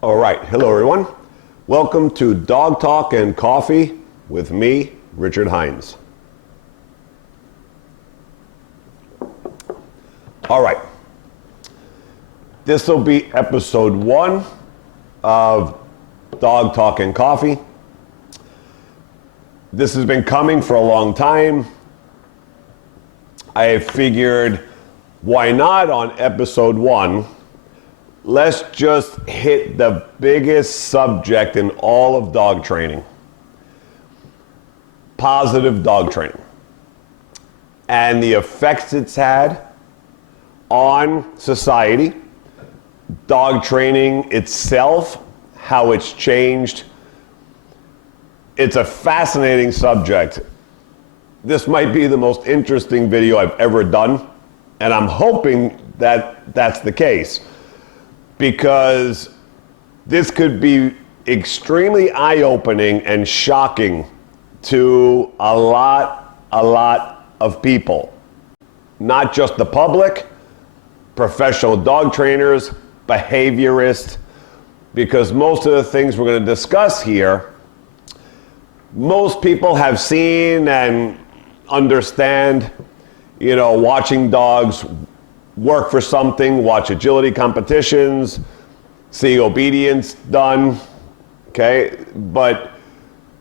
All right, hello everyone. Welcome to Dog Talk and Coffee with me, Richard Heinz. All right, this will be episode 1 of Dog Talk and Coffee. This has been coming for a long time. I figured, why not on episode 1? Let's just hit the biggest subject in all of dog training. Positive dog training. And the effects it's had on society, dog training itself, how it's changed. It's a fascinating subject. This might be the most interesting video I've ever done, and I'm hoping that that's the case, because this could be extremely eye-opening and shocking to a lot of people. Not just the public, professional dog trainers, behaviorists, because most of the things we're going to discuss here, most people have seen and understand, watching dogs work for something, watch agility competitions, see obedience done, okay? But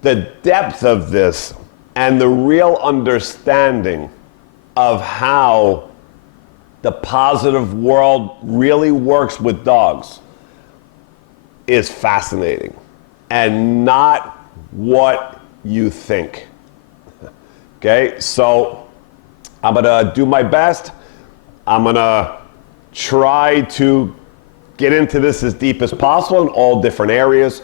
the depth of this and the real understanding of how the positive world really works with dogs is fascinating and not what you think. Okay, so I'm gonna do my best. I'm gonna try to get into this as deep as possible in all different areas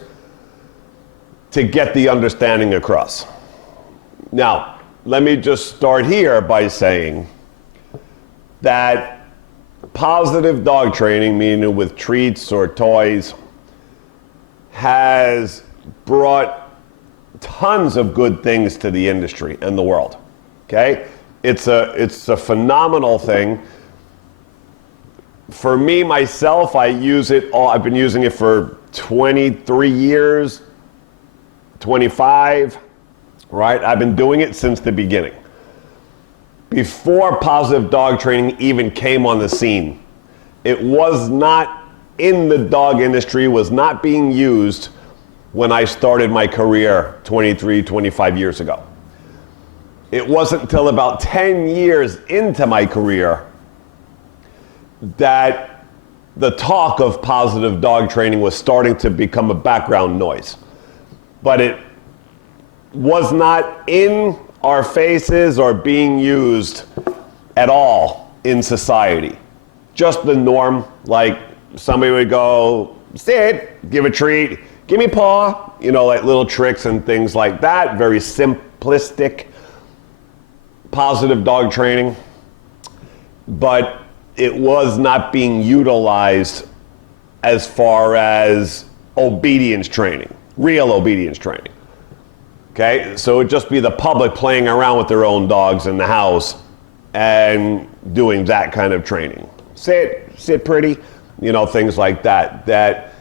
to get the understanding across. Now, let me just start here by saying that positive dog training, meaning with treats or toys, has brought tons of good things to the industry and the world. Okay? It's a phenomenal thing. For me, myself, I use it all. I've been using it for 23 years, 25, right? I've been doing it since the beginning. Before positive dog training even came on the scene, it was not in the dog industry, was not being used when I started my career 23, 25 years ago. It wasn't until about 10 years into my career that the talk of positive dog training was starting to become a background noise. But it was not in our faces or being used at all in society. Just the norm, like somebody would go, sit, give a treat, give me a paw, like little tricks and things like that. Very simplistic, positive dog training. But it was not being utilized as far as obedience training, real obedience training. Okay, so it'd just be the public playing around with their own dogs in the house and doing that kind of training. Sit pretty, things like that. That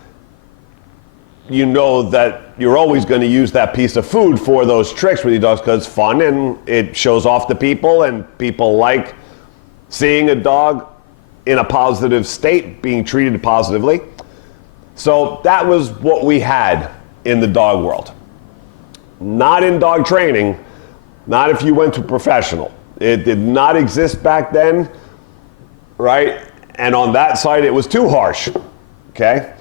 that you're always going to use that piece of food for those tricks with your dogs because it's fun and it shows off to people, and people like seeing a dog in a positive state, being treated positively. So that was what we had in the dog world. Not in dog training, not if you went to professional. It did not exist back then, right? And on that side, it was too harsh, okay?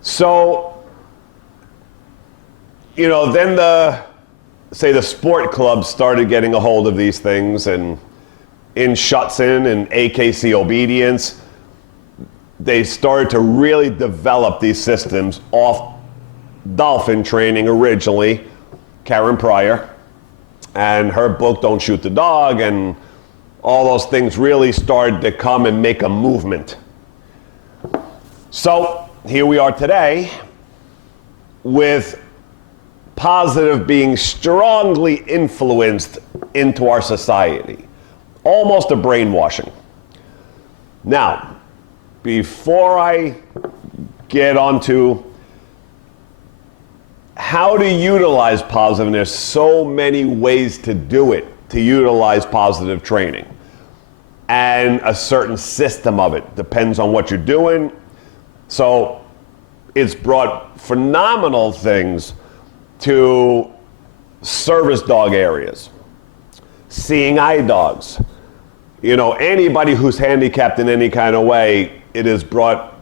So, then the sport clubs started getting a hold of these things, and in Schutzen and AKC Obedience, they started to really develop these systems off dolphin training originally, Karen Pryor, and her book, Don't Shoot the Dog, and all those things really started to come and make a movement. So here we are today with positive being strongly influenced into our society. Almost a brainwashing. Now, before I get onto how to utilize positive. And there's so many ways to do it, to utilize positive training. And a certain system of it depends on what you're doing. So it's brought phenomenal things to service dog areas, seeing eye dogs. You know, anybody who's handicapped in any kind of way, it has brought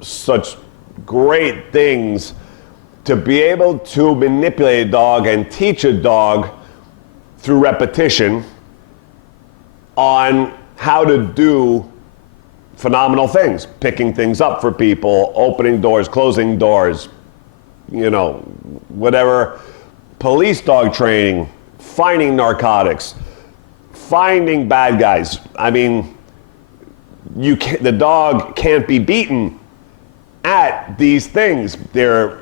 such great things to be able to manipulate a dog and teach a dog through repetition on how to do phenomenal things, picking things up for people, opening doors, closing doors, you know, whatever, police dog training, finding narcotics, finding bad guys. I mean, the dog can't be beaten at these things. They're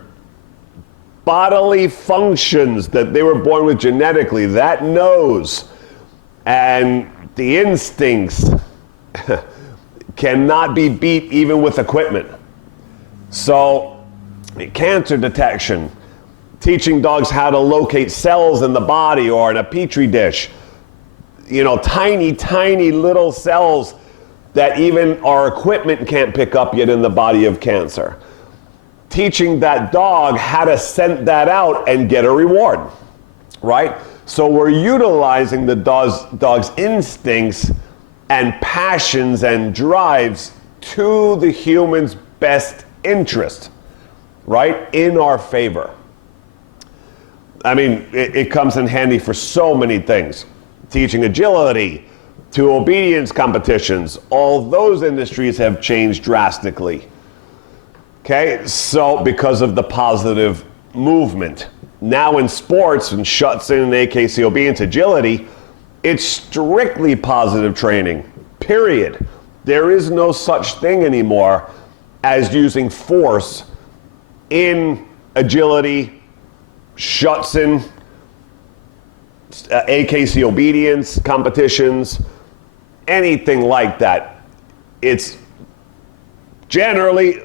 bodily functions that they were born with genetically, that nose and the instincts cannot be beat even with equipment. So cancer detection, teaching dogs how to locate cells in the body or in a petri dish, you know, tiny, tiny little cells that even our equipment can't pick up yet in the body of cancer. Teaching that dog how to scent that out and get a reward, right? So we're utilizing the dog's instincts and passions and drives to the human's best interest, right? In our favor. I mean, it comes in handy for so many things. Teaching agility to obedience competitions, all those industries have changed drastically. Okay, so because of the positive movement. Now in sports and Schutzin and AKCOB and agility, it's strictly positive training, period. There is no such thing anymore as using force in agility, Schutzin, AKC obedience competitions, anything like that. It's generally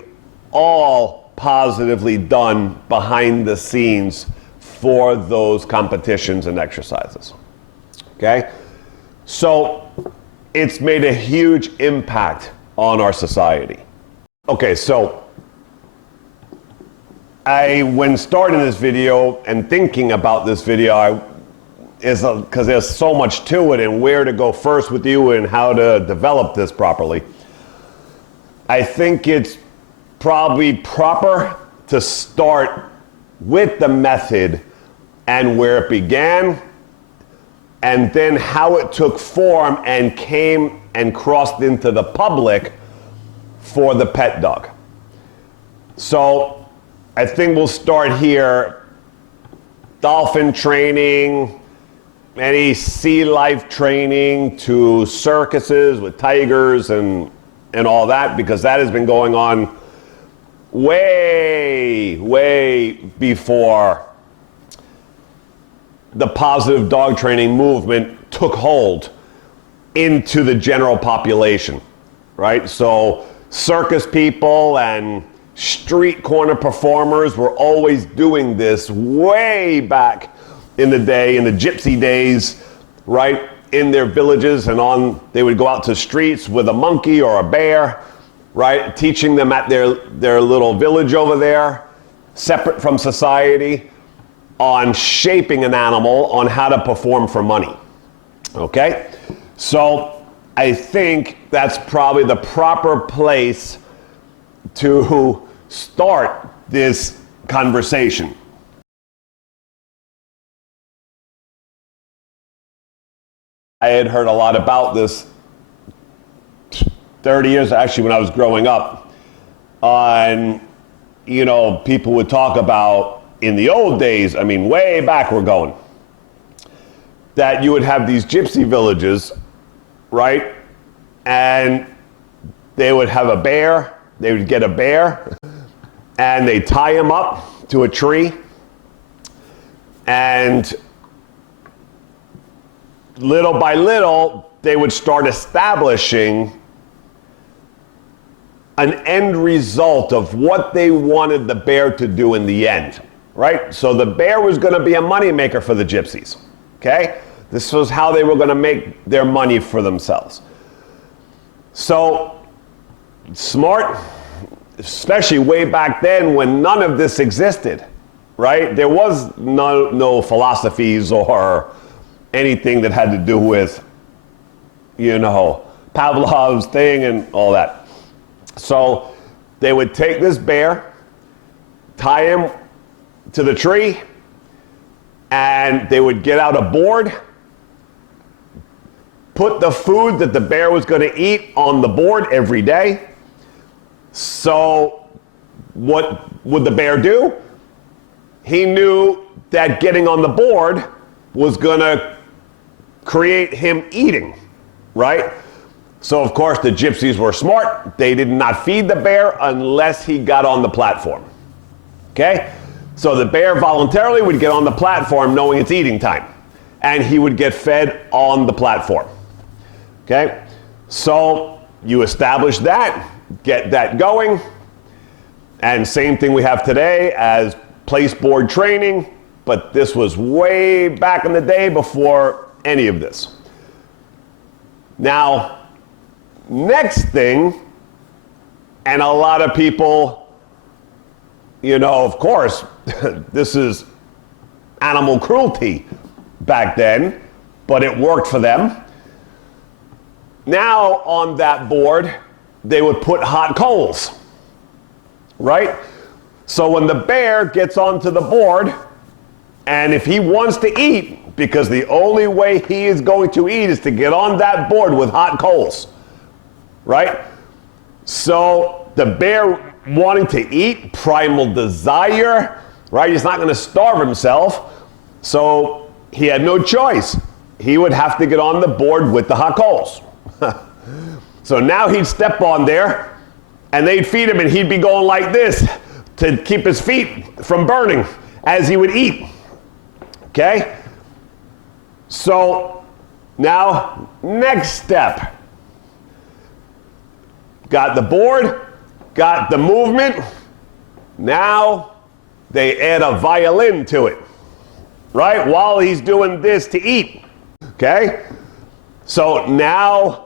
all positively done behind the scenes for those competitions and exercises. Okay? So it's made a huge impact on our society. Okay, so when starting this video and thinking about this video, because there's so much to it and where to go first with you and how to develop this properly, I think it's probably proper to start with the method and where it began, and then how it took form and came and crossed into the public for the pet dog. So I think we'll start here. Dolphin training, any sea life training to circuses with tigers and all that, because that has been going on way before the positive dog training movement took hold into the general population, right? So circus people and street corner performers were always doing this way back in the day, in the gypsy days, right? In their villages they would go out to streets with a monkey or a bear, right? Teaching them at their little village over there, separate from society, on shaping an animal, on how to perform for money, okay? So I think that's probably the proper place to start this conversation. I had heard a lot about this 30 years, actually, when I was growing up, on, you know, people would talk about in the old days, I mean, way back we're going, that you would have these gypsy villages, right? And they would have a bear, they would get a bear, and they tie him up to a tree, and little by little, they would start establishing an end result of what they wanted the bear to do in the end, right? So the bear was going to be a moneymaker for the gypsies, okay? This was how they were going to make their money for themselves. So smart, especially way back then when none of this existed, right? There was no philosophies or anything that had to do with, you know, Pavlov's thing and all that. So they would take this bear, tie him to the tree, and they would get out a board, put the food that the bear was going to eat on the board every day. So what would the bear do? He knew that getting on the board was going to create him eating, right? So of course the gypsies were smart. They did not feed the bear unless he got on the platform, okay? So the bear voluntarily would get on the platform knowing it's eating time, and he would get fed on the platform, okay? So you establish that, get that going, and same thing we have today as place board training, but this was way back in the day before any of this. Now, next thing, and a lot of people, you know, of course, this is animal cruelty back then, but it worked for them. Now on that board, they would put hot coals, right? So when the bear gets onto the board, and if he wants to eat, because the only way he is going to eat is to get on that board with hot coals, right? So the bear wanting to eat, primal desire, right? He's not going to starve himself. So he had no choice. He would have to get on the board with the hot coals. So now he'd step on there and they'd feed him and he'd be going like this to keep his feet from burning as he would eat. Okay? So now, next step. Got the board, got the movement. Now they add a violin to it, right? While he's doing this to eat. Okay? So now,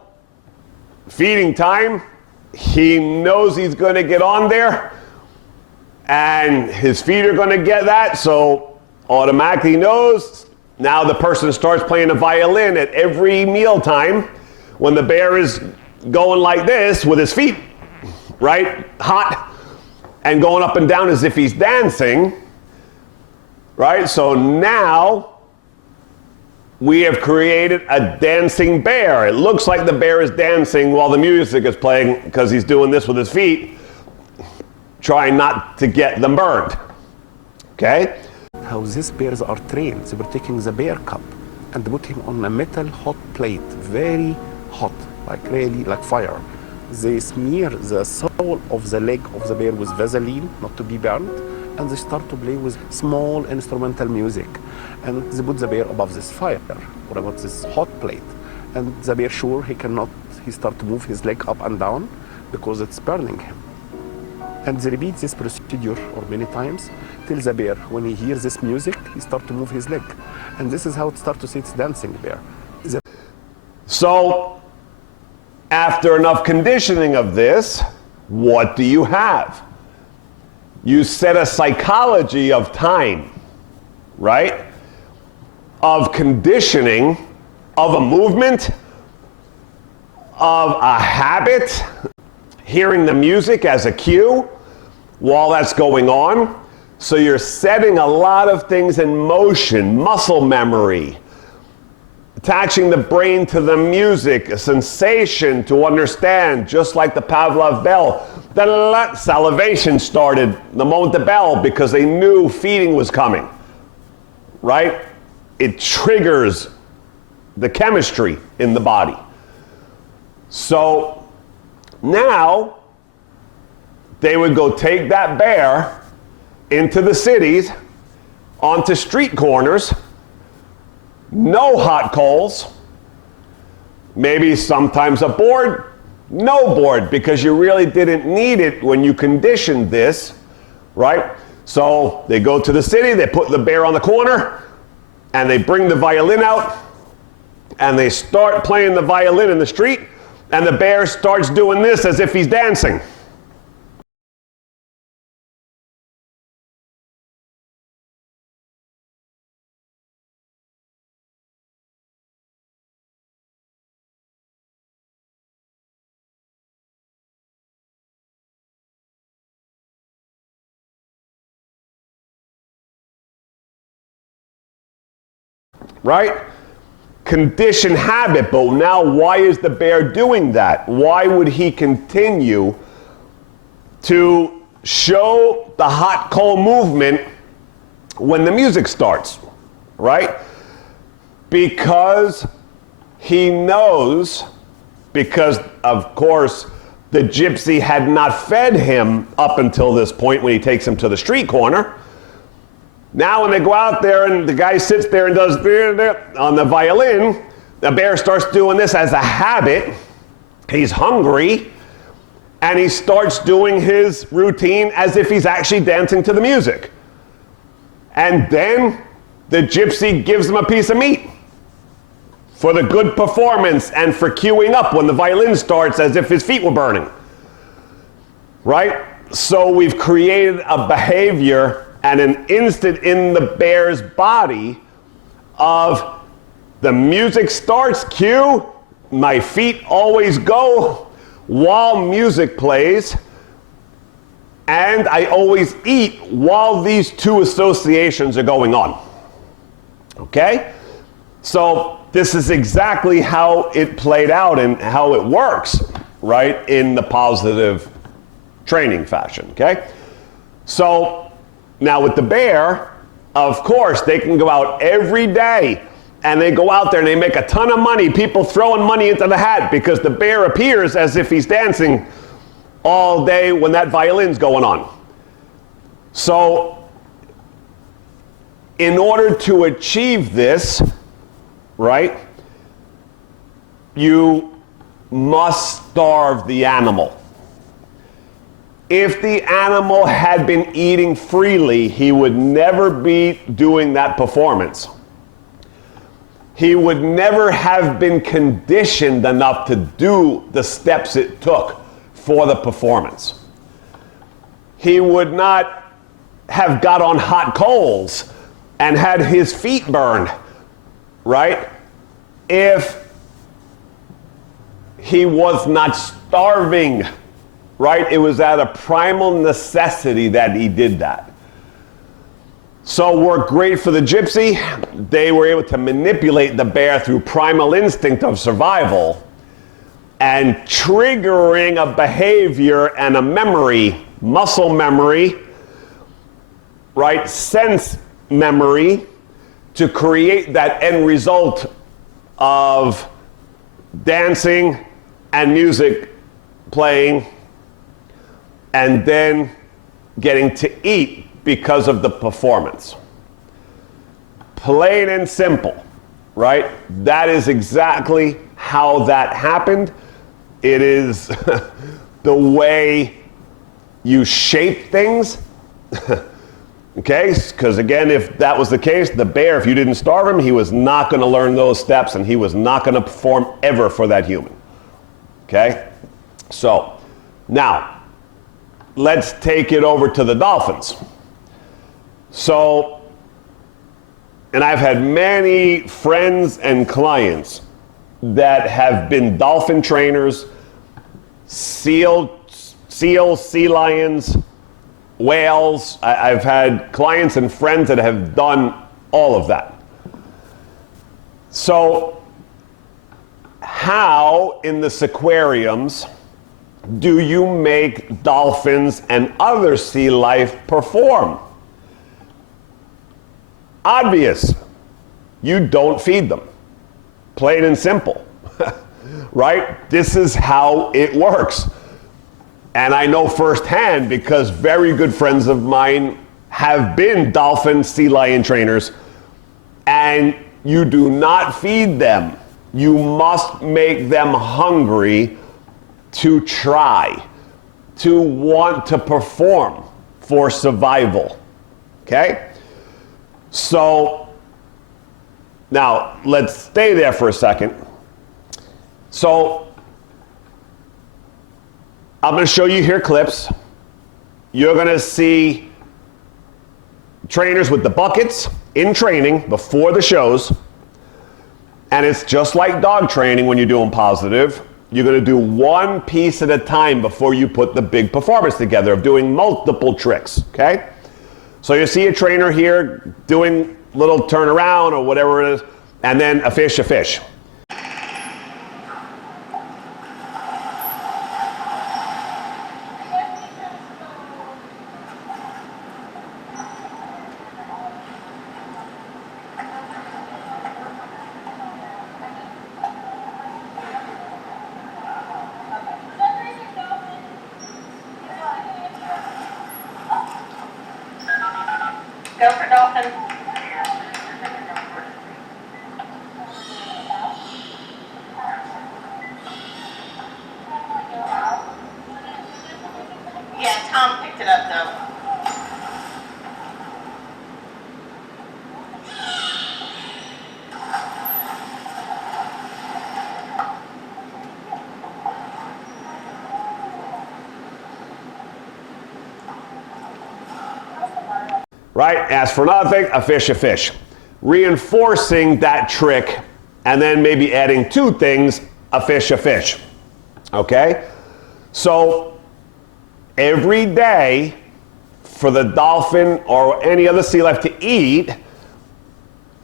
feeding time, he knows he's going to get on there, and his feet are going to get that, so automatically knows. Now the person starts playing a violin at every meal time when the bear is going like this with his feet, right, hot, and going up and down as if he's dancing, right? So now we have created a dancing bear. It looks like the bear is dancing while the music is playing because he's doing this with his feet, trying not to get them burned, okay? How these bears are trained. They were taking the bear cub and put him on a metal hot plate, very hot, like really like fire. They smear the sole of the leg of the bear with Vaseline, not to be burned, and they start to play with small instrumental music. And they put the bear above this fire, or above this hot plate. And the bear, sure, he start to move his leg up and down because it's burning him. And they repeat this procedure or many times till the bear, when he hears this music, he start to move his leg. And this is how it starts to say it's dancing bear. So, after enough conditioning of this, what do you have? You set a psychology of time, right? Of conditioning, of a movement, of a habit, hearing the music as a cue while that's going on. So you're setting a lot of things in motion, muscle memory, attaching the brain to the music, a sensation to understand, just like the Pavlov bell. Salivation started the moment the bell because they knew feeding was coming, right? It triggers the chemistry in the body. So now they would go take that bear into the cities, onto street corners, no hot coals, maybe sometimes a board, No board, because you really didn't need it when you conditioned this, right? So they go to the city, they put the bear on the corner, and they bring the violin out, and they start playing the violin in the street, and the bear starts doing this as if he's dancing. Right? Condition habit, but now why is the bear doing that? Why would he continue to show the hot cold movement when the music starts? Right? Because he knows, because of course the gypsy had not fed him up until this point when he takes him to the street corner. Now when they go out there and the guy sits there and does on the violin, the bear starts doing this as a habit. He's hungry, and he starts doing his routine as if he's actually dancing to the music. And then the gypsy gives him a piece of meat for the good performance and for queuing up when the violin starts as if his feet were burning. Right? So we've created a behavior and an instant in the bear's body of the music starts, cue, my feet always go while music plays, and I always eat while these two associations are going on. Okay? So this is exactly how it played out and how it works, right, in the positive training fashion, okay? So now with the bear, of course, they can go out every day and they go out there and they make a ton of money, people throwing money into the hat because the bear appears as if he's dancing all day when that violin's going on. So in order to achieve this, right, you must starve the animal. If the animal had been eating freely, he would never be doing that performance. He would never have been conditioned enough to do the steps it took for the performance. He would not have got on hot coals and had his feet burned, right? If he was not starving, right? It was out of primal necessity that he did that. So worked great for the gypsy. They were able to manipulate the bear through primal instinct of survival and triggering a behavior and a memory, muscle memory, right? Sense memory to create that end result of dancing and music playing, and then getting to eat because of the performance. Plain and simple, right? That is exactly how that happened. It is the way you shape things. Okay, because again, if that was the case, the bear, if you didn't starve him, he was not going to learn those steps and he was not going to perform ever for that human. Okay? So, now, let's take it over to the dolphins. So, and I've had many friends and clients that have been dolphin trainers, seals, sea lions, whales. I've had clients and friends that have done all of that. So, how in the aquariums do you make dolphins and other sea life perform? Obvious. You don't feed them. Plain and simple. Right? This is how it works. And I know firsthand because very good friends of mine have been dolphin sea lion trainers, and you do not feed them. You must make them hungry to try, to want to perform for survival. Okay? So, now let's stay there for a second. So, I'm going to show you here clips. You're going to see trainers with the buckets in training before the shows. And it's just like dog training when you're doing positive. You're going to do one piece at a time before you put the big performance together of doing multiple tricks, okay? So you see a trainer here doing little turnaround or whatever it is, and then a fish, a fish. Go for dolphin. Yeah, Tom picked it up though. Right? Ask for nothing, a fish, a fish. Reinforcing that trick and then maybe adding two things, a fish, a fish. Okay? So every day for the dolphin or any other sea life to eat,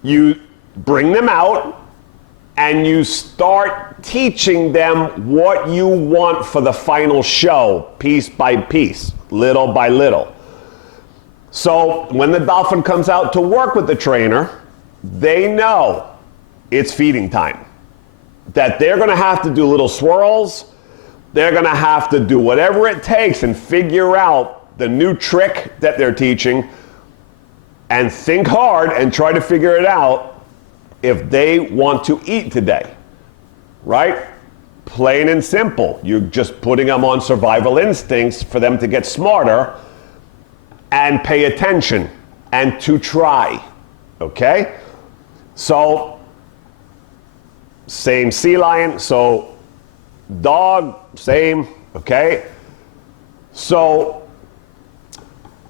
you bring them out and you start teaching them what you want for the final show, piece by piece, little by little. So when the dolphin comes out to work with the trainer, they know it's feeding time. That they're going to have to do little swirls. They're going to have to do whatever it takes and figure out the new trick that they're teaching and think hard and try to figure it out if they want to eat today. Right? Plain and simple. You're just putting them on survival instincts for them to get smarter and pay attention and to try, okay? So, same sea lion, so dog, same, okay? So,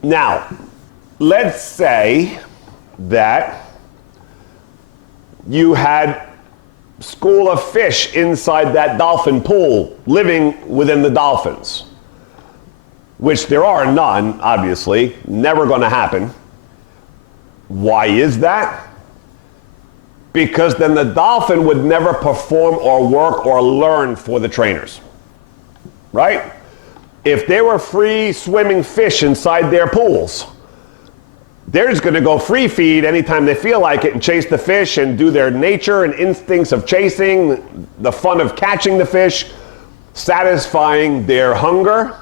now, let's say that you had school of fish inside that dolphin pool living within the dolphins. Which there are none, obviously, never going to happen. Why is that? Because then the dolphin would never perform or work or learn for the trainers, right? If they were free swimming fish inside their pools, they're just going to go free feed anytime they feel like it and chase the fish and do their nature and instincts of chasing, the fun of catching the fish, satisfying their hunger.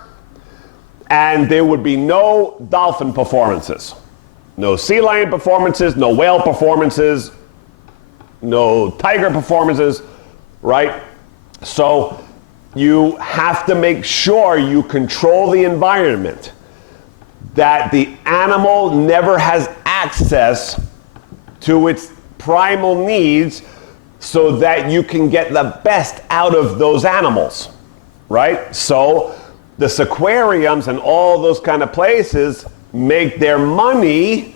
And there would be no dolphin performances, no sea lion performances, no whale performances, no tiger performances, right? So you have to make sure you control the environment, that the animal never has access to its primal needs so that you can get the best out of those animals, right? So the aquariums and all those kind of places make their money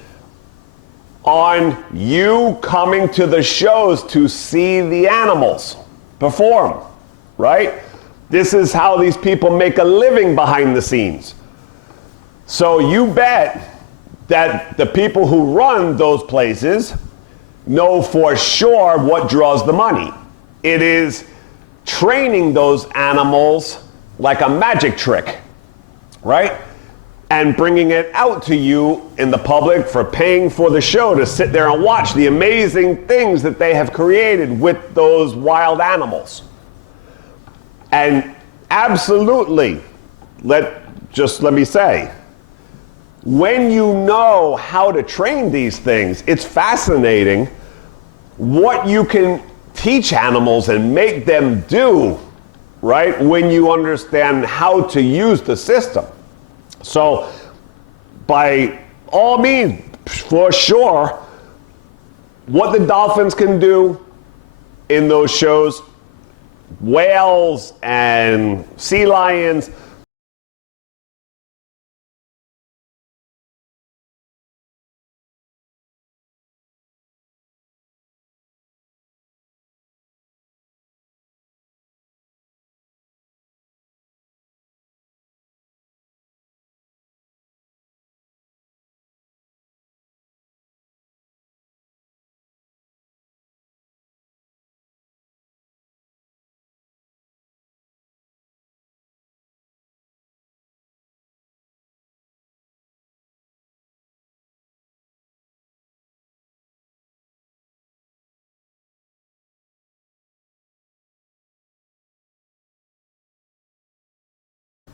on you coming to the shows to see the animals perform, right? This is how these people make a living behind the scenes. So you bet that the people who run those places know for sure what draws the money. It is training those animals like a magic trick, right? And bringing it out to you in the public for paying for the show to sit there and watch the amazing things that they have created with those wild animals. And absolutely, let me say, when you know how to train these things, it's fascinating what you can teach animals and make them do right? When you understand how to use the system. So by all means, for sure, what the dolphins can do in those shows, whales and sea lions,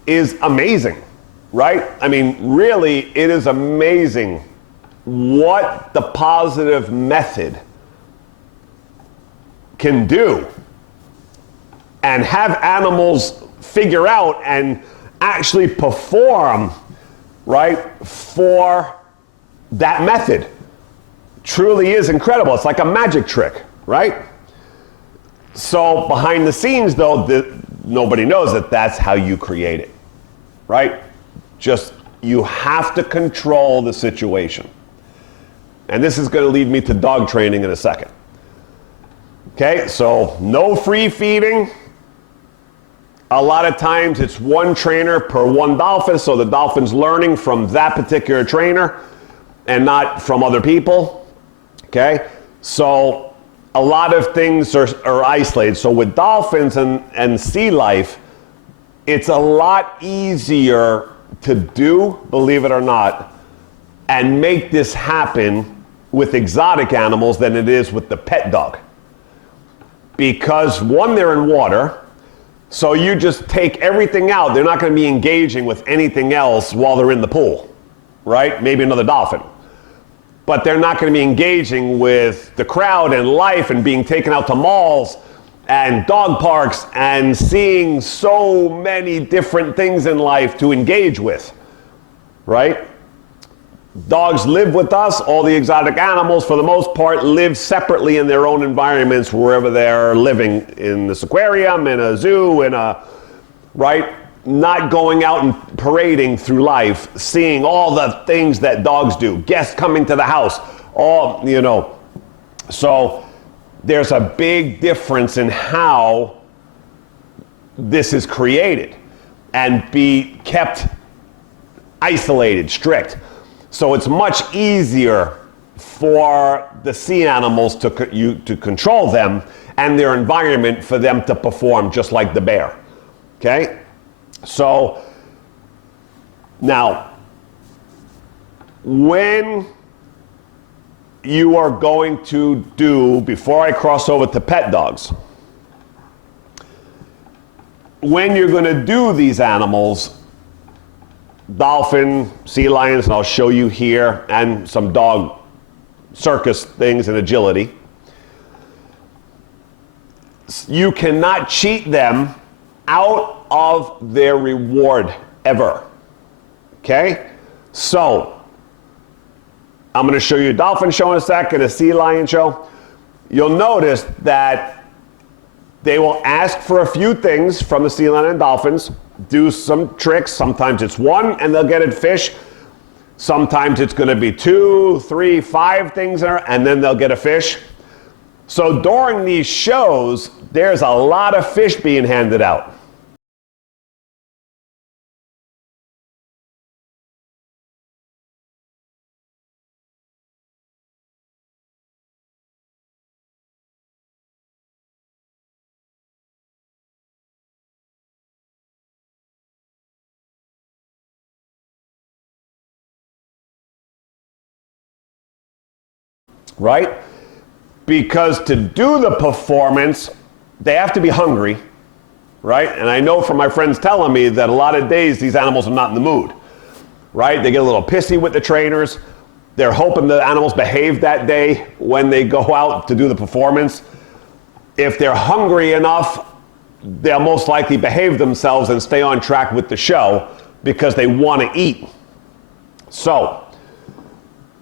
is amazing, right? I mean, really, it is amazing what the positive method can do and have animals figure out and actually perform, right, for that method. Truly is incredible. It's like a magic trick, right? So behind the scenes, though, nobody knows that that's how you create it, right? Just, you have to control the situation. And this is going to lead me to dog training in a second. Okay, so no free feeding. A lot of times it's one trainer per one dolphin, so the dolphin's learning from that particular trainer and not from other people. Okay, so a lot of things are isolated. So with dolphins and sea life, it's a lot easier to do, believe it or not, and make this happen with exotic animals than it is with the pet dog. Because one, they're in water, so you just take everything out. They're not going to be engaging with anything else while they're in the pool, right? Maybe another dolphin. But they're not going to be engaging with the crowd and life and being taken out to malls and dog parks and seeing so many different things in life to engage with, right? Dogs live with us. All the exotic animals, for the most part, live separately in their own environments wherever they're living, in this aquarium, in a zoo, right? Not going out and parading through life, seeing all the things that dogs do, guests coming to the house, all, you know. So there's a big difference in how this is created and be kept isolated, strict. So it's much easier for the sea animals to control them and their environment for them to perform just like the bear, okay? So now, when you are going to do, before I cross over to pet dogs, when you're going to do these animals, dolphin, sea lions, and I'll show you here, and some dog circus things and agility, you cannot cheat them out of their reward ever. Okay? So, I'm going to show you a dolphin show in a second, a sea lion show. You'll notice that they will ask for a few things from the sea lion and dolphins, do some tricks. Sometimes it's one and they'll get a fish. Sometimes it's going to be 2, 3, 5 things there, and then they'll get a fish. So during these shows, there's a lot of fish being handed out. Right? Because to do the performance, they have to be hungry, right? And I know from my friends telling me that a lot of days these animals are not in the mood, right? They get a little pissy with the trainers. They're hoping the animals behave that day when they go out to do the performance. If they're hungry enough, they'll most likely behave themselves and stay on track with the show because they want to eat. So,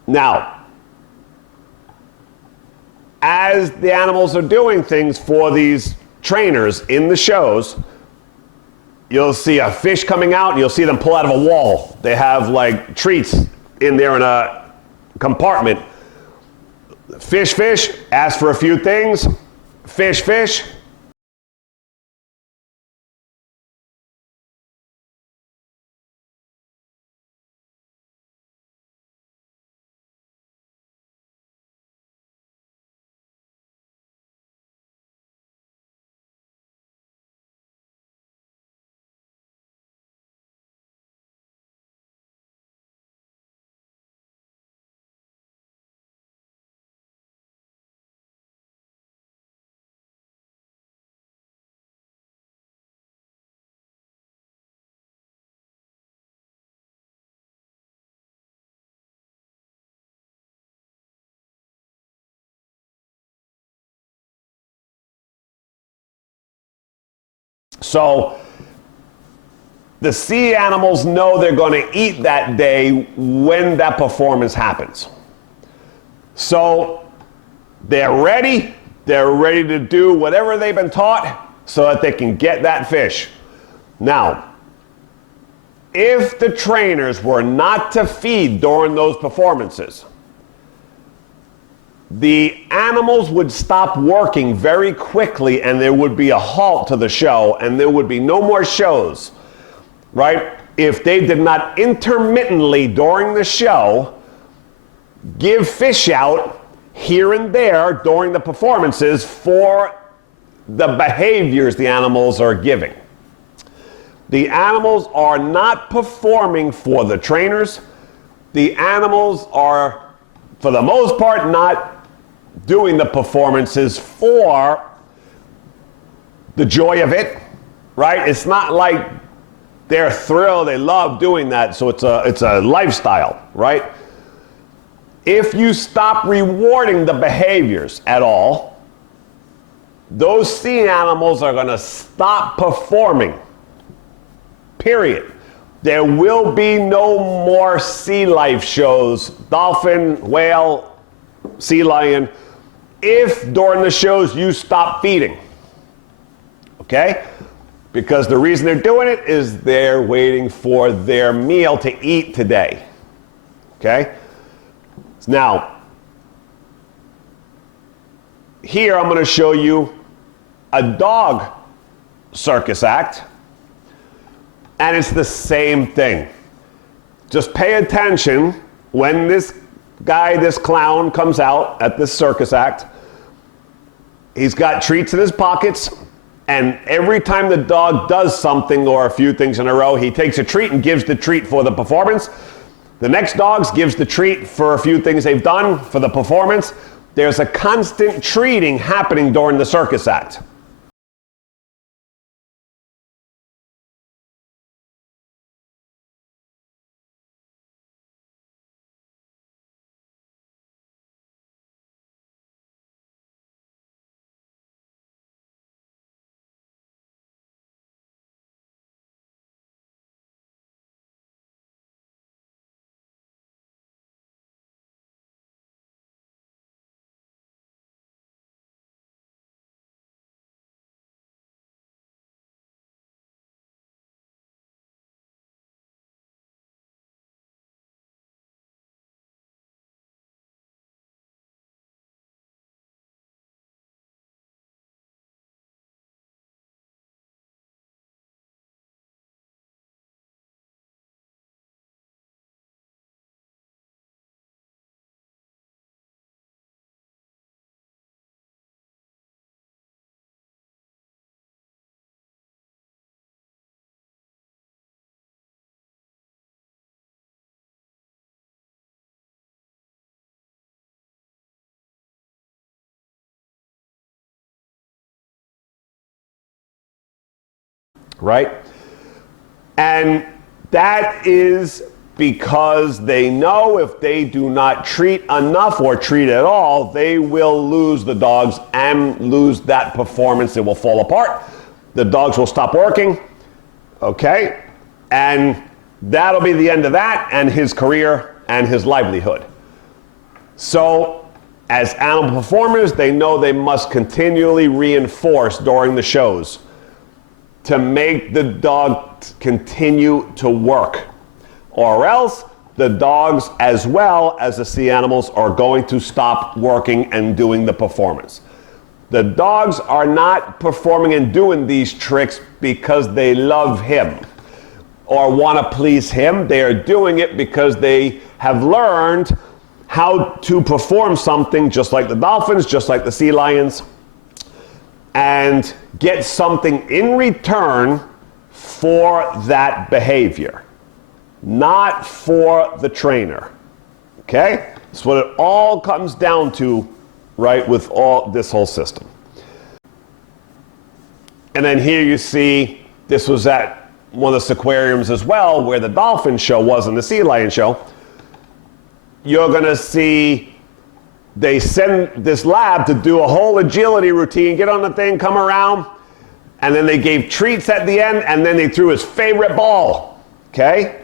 now, as the animals are doing things for these trainers in the shows, you'll see a fish coming out, and you'll see them pull out of a wall. They have like treats in there in a compartment. Fish, fish, ask for a few things. Fish, fish. So the sea animals know they're going to eat that day when that performance happens. So they're ready to do whatever they've been taught so that they can get that fish. Now, if the trainers were not to feed during those performances, the animals would stop working very quickly and there would be a halt to the show and there would be no more shows, right? If they did not intermittently during the show give fish out here and there during the performances for the behaviors the animals are giving. The animals are not performing for the trainers. The animals are, for the most part, not doing the performances for the joy of it, right? It's not like they're thrilled, they love doing that, so it's a lifestyle, right? If you stop rewarding the behaviors at all, those sea animals are going to stop performing, period. There will be no more sea life shows, dolphin, whale, sea lion, if during the shows you stop feeding, okay? Because the reason they're doing it is they're waiting for their meal to eat today, okay? Now, here I'm going to show you a dog circus act, and it's the same thing. Just pay attention when this guy, this clown, comes out at this circus act. He's got treats in his pockets, and every time the dog does something or a few things in a row, he takes a treat and gives the treat for the performance. The next dog gives the treat for a few things they've done for the performance. There's a constant treating happening during the circus act. Right? And that is because they know if they do not treat enough or treat at all, they will lose the dogs and lose that performance. It will fall apart. the dogs will stop working, okay? And that'll be the end of that and his career and his livelihood. So as animal performers, they know they must continually reinforce during the shows to make the dog continue to work, or else the dogs as well as the sea animals are going to stop working and doing the performance. The dogs are not performing and doing these tricks because they love him or want to please him. They are doing it because they have learned how to perform something just like the dolphins, just like the sea lions, and get something in return for that behavior, not for the trainer. Okay? That's what it all comes down to, right, with all this whole system. And then here you see, this was at one of the aquariums as well, where the dolphin show was and the sea lion show. You're gonna see they send this lab to do a whole agility routine, get on the thing, come around, and then they gave treats at the end, and then they threw his favorite ball, okay?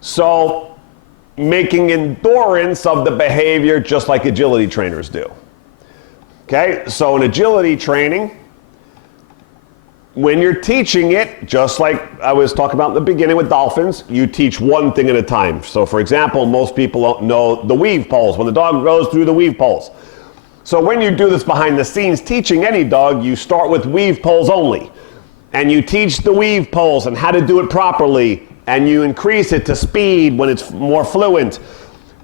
So, making endurance of the behavior just like agility trainers do. Okay, so in agility training, when you're teaching it, just like I was talking about in the beginning with dolphins, you teach one thing at a time. So for example, most people don't know the weave poles, when the dog goes through the weave poles. So when you do this behind the scenes, teaching any dog, you start with weave poles only. And you teach the weave poles and how to do it properly, and you increase it to speed when it's more fluent.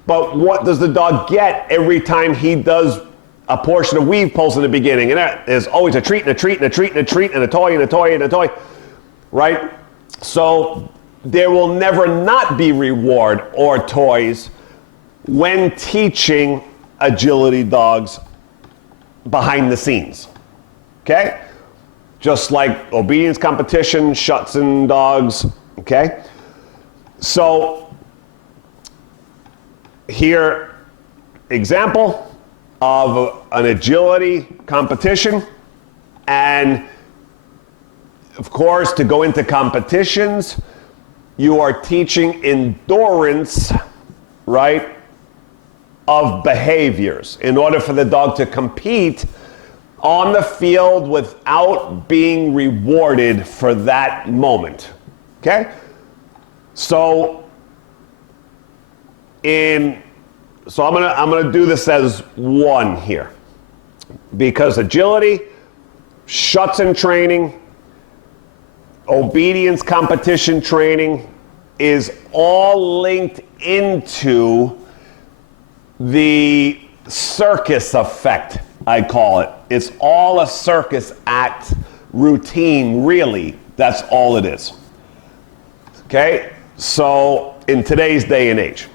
But what does the dog get every time he does a portion of weave poles in the beginning? And that is always a treat and a treat and a treat and a treat and a toy and a toy and a toy, right? So there will never not be reward or toys when teaching agility dogs behind the scenes, okay? Just like obedience competition, Schutzhund dogs, okay? So here, example of an agility competition, and of course to go into competitions, you are teaching endurance, right, of behaviors in order for the dog to compete on the field without being rewarded for that moment, okay? So I'm gonna do this as one here, because agility, Schutzhund training, obedience competition training is all linked into the circus effect, I call it. It's all a circus act routine, really. That's all it is. Okay? So, in today's day and age,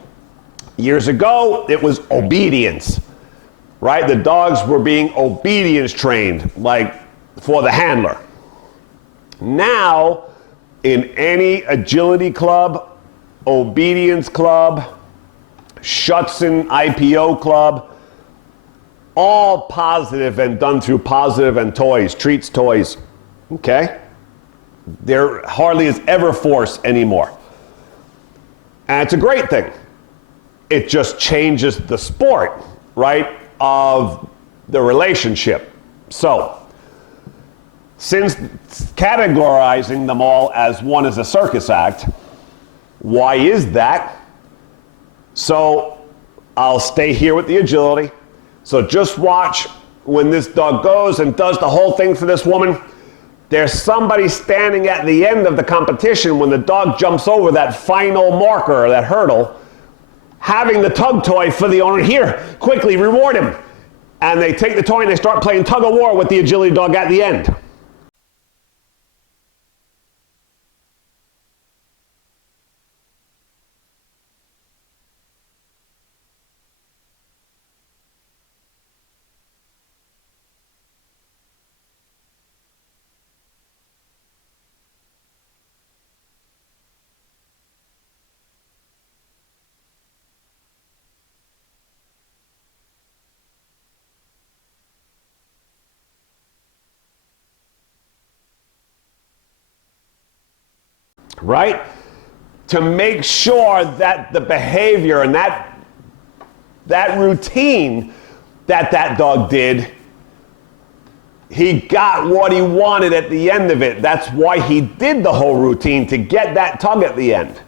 years ago, it was obedience, right? The dogs were being obedience trained, like for the handler. Now, in any agility club, obedience club, Schutzhund IPO club, all positive and done through positive and toys, treats, toys, okay? There hardly is ever force anymore. And it's a great thing. It just changes the sport, right, of the relationship. So, since categorizing them all as one is a circus act, why is that? So, I'll stay here with the agility. So just watch when this dog goes and does the whole thing for this woman. There's somebody standing at the end of the competition when the dog jumps over that final marker or that hurdle, having the tug toy for the owner. Here, quickly reward him. and they take the toy and they start playing tug of war with the agility dog at the end. Right? To make sure that the behavior and that routine that dog did, he got what he wanted at the end of it. That's why he did the whole routine, to get that tug at the end.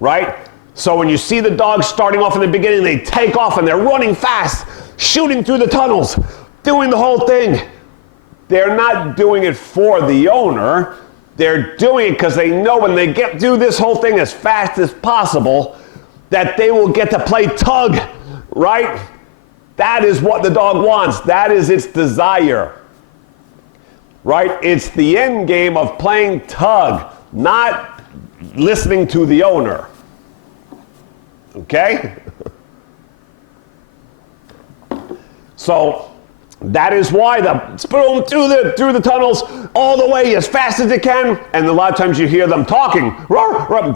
Right? So when you see the dogs starting off in the beginning, they take off and they're running fast, shooting through the tunnels, doing the whole thing. They're not doing it for the owner. They're doing it because they know when they get through this whole thing as fast as possible, that they will get to play tug, right? That is what the dog wants. That is its desire, right? It's the end game of playing tug, not listening to the owner. Okay? So that is why the boom through the tunnels all the way as fast as they can, and a lot of times you hear them talking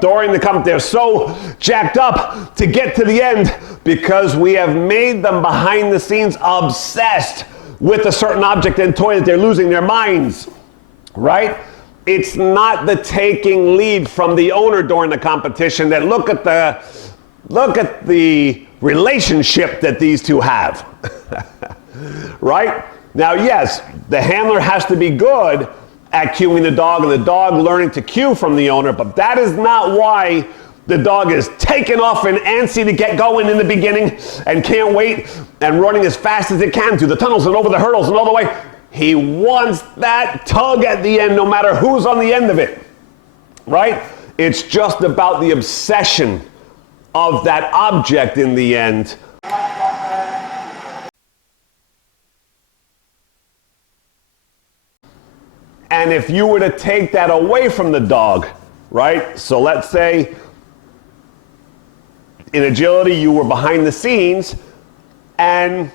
during the come. They're so jacked up to get to the end because we have made them behind the scenes obsessed with a certain object and toy that they're losing their minds, right? It's not the taking lead from the owner during the competition. That look at the relationship that these two have. Right? Now, yes, the handler has to be good at cueing the dog and the dog learning to cue from the owner, but that is not why the dog is taking off and antsy to get going in the beginning and can't wait and running as fast as it can through the tunnels and over the hurdles and all the way. He wants that tug at the end no matter who's on the end of it. Right? It's just about the obsession of that object in the end. And if you were to take that away from the dog, right? So let's say in agility you were behind the scenes and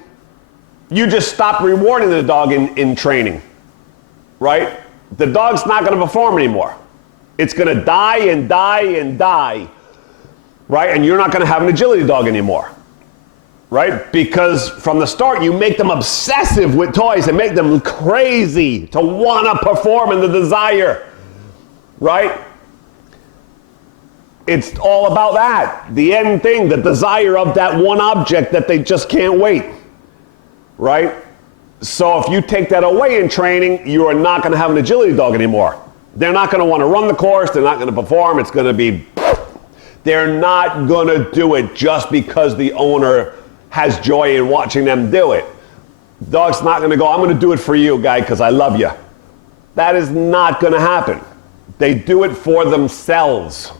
you just stopped rewarding the dog in training, right? The dog's not going to perform anymore. It's going to die and die and die, right? And you're not going to have an agility dog anymore. Right? Because from the start, you make them obsessive with toys and make them crazy to want to perform in the desire. Right? It's all about that. The end thing, the desire of that one object that they just can't wait. Right? So if you take that away in training, you are not going to have an agility dog anymore. They're not going to want to run the course. They're not going to perform. It's going to be... They're not going to do it just because the owner has joy in watching them do it. Dog's not going to go, I'm going to do it for you, guy, because I love you. That is not going to happen. They do it for themselves.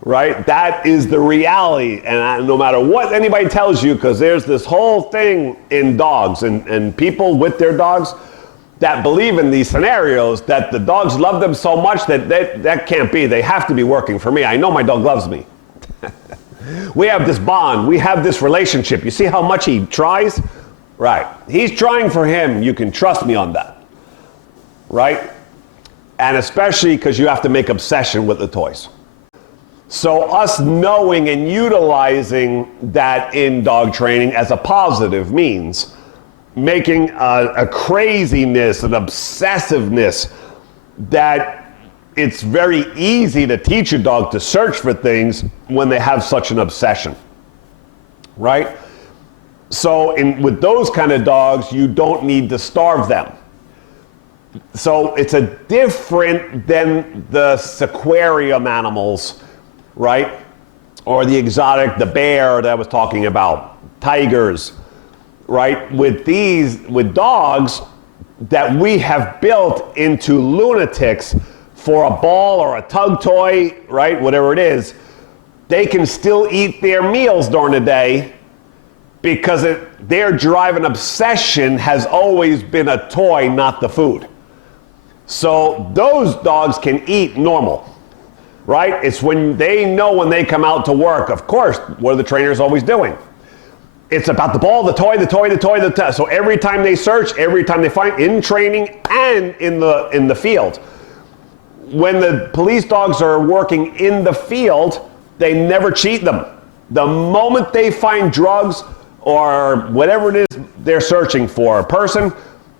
Right? That is the reality. And no matter what anybody tells you, because there's this whole thing in dogs and people with their dogs that believe in these scenarios that the dogs love them so much that can't be. They have to be working for me. I know my dog loves me. We have this bond. We have this relationship. You see how much he tries? Right. He's trying for him. You can trust me on that. Right? And especially because you have to make obsession with the toys. So us knowing and utilizing that in dog training as a positive means making a craziness, an obsessiveness that it's very easy to teach a dog to search for things when they have such an obsession, right? So with those kind of dogs, you don't need to starve them. So it's a different than the aquarium animals, right? Or the exotic, the bear that I was talking about, tigers, right? With dogs that we have built into lunatics for a ball or a tug toy, right? Whatever it is, they can still eat their meals during the day because their drive and obsession has always been a toy, not the food. So those dogs can eat normal, right? It's when they know when they come out to work, of course, what are the trainers always doing? It's about the ball, the toy, the toy, the toy, the toy. So every time they search, every time they find, in training and in the field. When the police dogs are working in the field, they never cheat them. The moment they find drugs or whatever it is they're searching for, a person,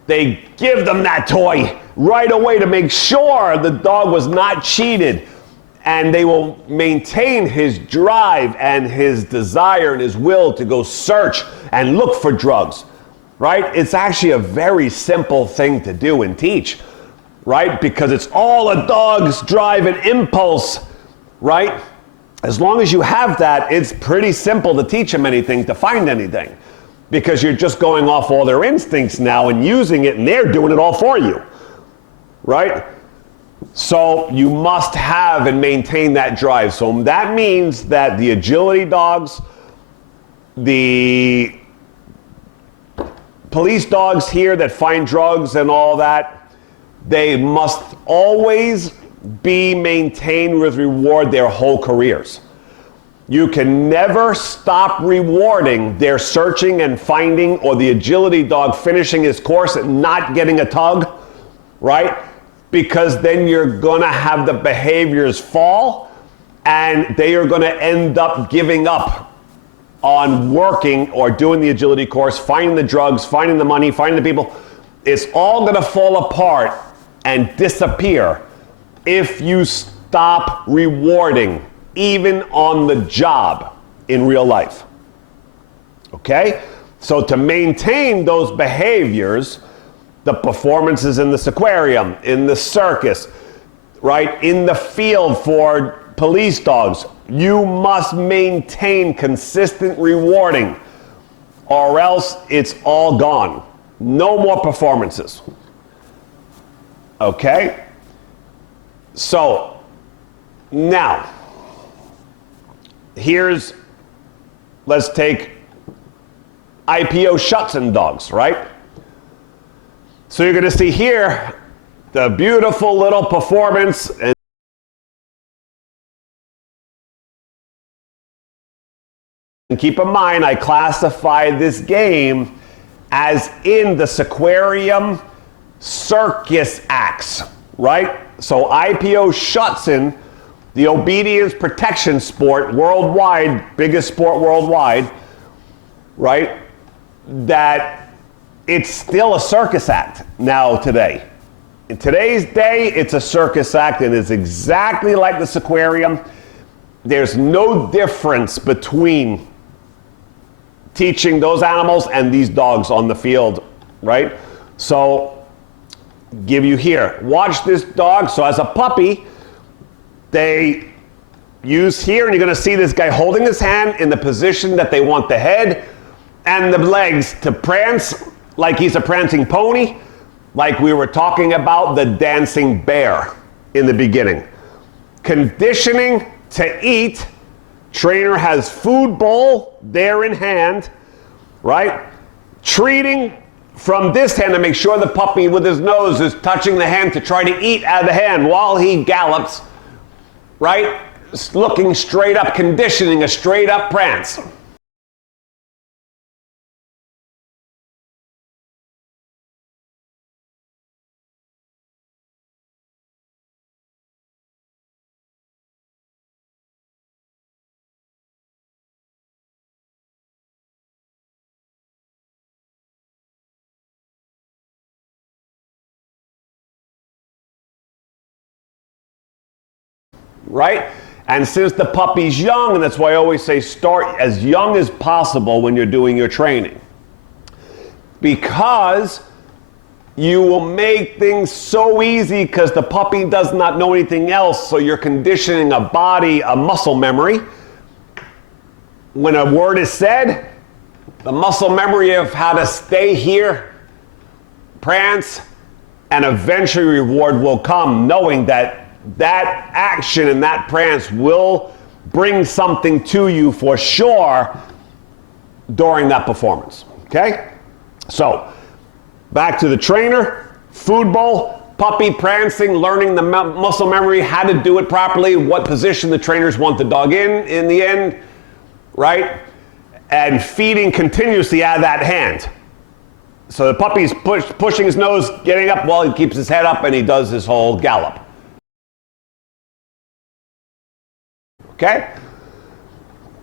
they give them that toy right away to make sure the dog was not cheated. And they will maintain his drive and his desire and his will to go search and look for drugs, right? It's actually a very simple thing to do and teach, right? Because it's all a dog's drive and impulse, right? As long as you have that, it's pretty simple to teach them anything, to find anything. Because you're just going off all their instincts now and using it, and they're doing it all for you, right? So you must have and maintain that drive. So that means that the agility dogs, the police dogs here that find drugs and all that, they must always be maintained with reward their whole careers. You can never stop rewarding their searching and finding, or the agility dog finishing his course and not getting a tug, right? Because then you're going to have the behaviors fall and they are going to end up giving up on working or doing the agility course, finding the drugs, finding the money, finding the people. It's all going to fall apart and disappear if you stop rewarding, even on the job in real life. Okay? So to maintain those behaviors, the performances in the aquarium, in the circus, right, in the field for police dogs, you must maintain consistent rewarding, or else it's all gone. No more performances. Okay? So, now, let's take IPO Schutzen dogs, right? So you're going to see here the beautiful little performance. And keep in mind, I classify this game as in the aquarium circus acts, right? So IPO Schutzen, the obedience protection sport worldwide, biggest sport worldwide, right? That it's still a circus act now today. In today's day, it's a circus act, and it's exactly like this aquarium. There's no difference between teaching those animals and these dogs on the field, right? So, give you here. Watch this dog. So as a puppy, they use here, and you're going to see this guy holding his hand in the position that they want the head and the legs to prance like he's a prancing pony, like we were talking about the dancing bear in the beginning. Conditioning to eat. Trainer has food bowl there in hand, right? Treating from this hand to make sure the puppy with his nose is touching the hand to try to eat out of the hand while he gallops, right? Looking straight up, conditioning a straight up prance. Right? And since the puppy's young, and that's why I always say start as young as possible when you're doing your training. Because you will make things so easy because the puppy does not know anything else, so you're conditioning a body, a muscle memory. When a word is said, the muscle memory of how to stay here, prance, and eventually reward will come, knowing that that action and that prance will bring something to you for sure, during that performance, okay? So, back to the trainer, food bowl, puppy prancing, learning the muscle memory, how to do it properly, what position the trainers want the dog in the end, right? And feeding continuously out of that hand. So the puppy's pushing his nose, getting up while he keeps his head up and he does his whole gallop. Okay?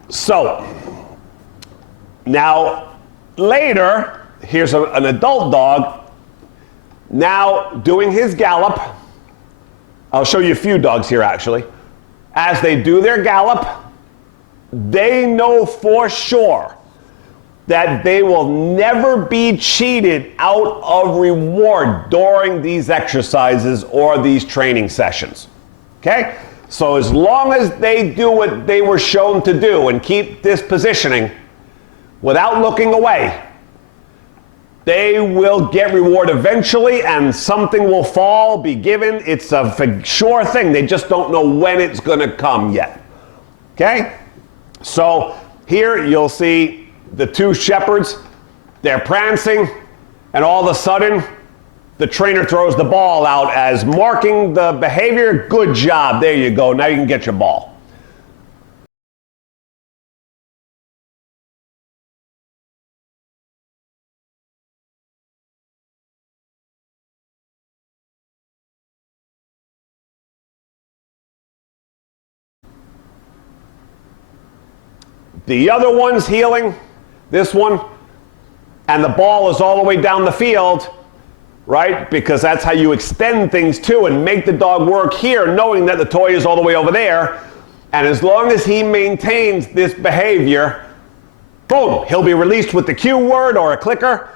So, now later, here's an adult dog now doing his gallop. I'll show you a few dogs here actually. As they do their gallop, they know for sure that they will never be cheated out of reward during these exercises or these training sessions. Okay? So as long as they do what they were shown to do and keep this positioning without looking away, they will get reward eventually and something will fall, be given. It's a sure thing. They just don't know when it's going to come yet. Okay? So here you'll see the two shepherds. They're prancing and all of a sudden the trainer throws the ball out as marking the behavior. Good job. There you go. Now you can get your ball. The other one's healing, this one, and the ball is all the way down the field, right? Because that's how you extend things too and make the dog work here, knowing that the toy is all the way over there. And as long as he maintains this behavior, boom, he'll be released with the cue word or a clicker,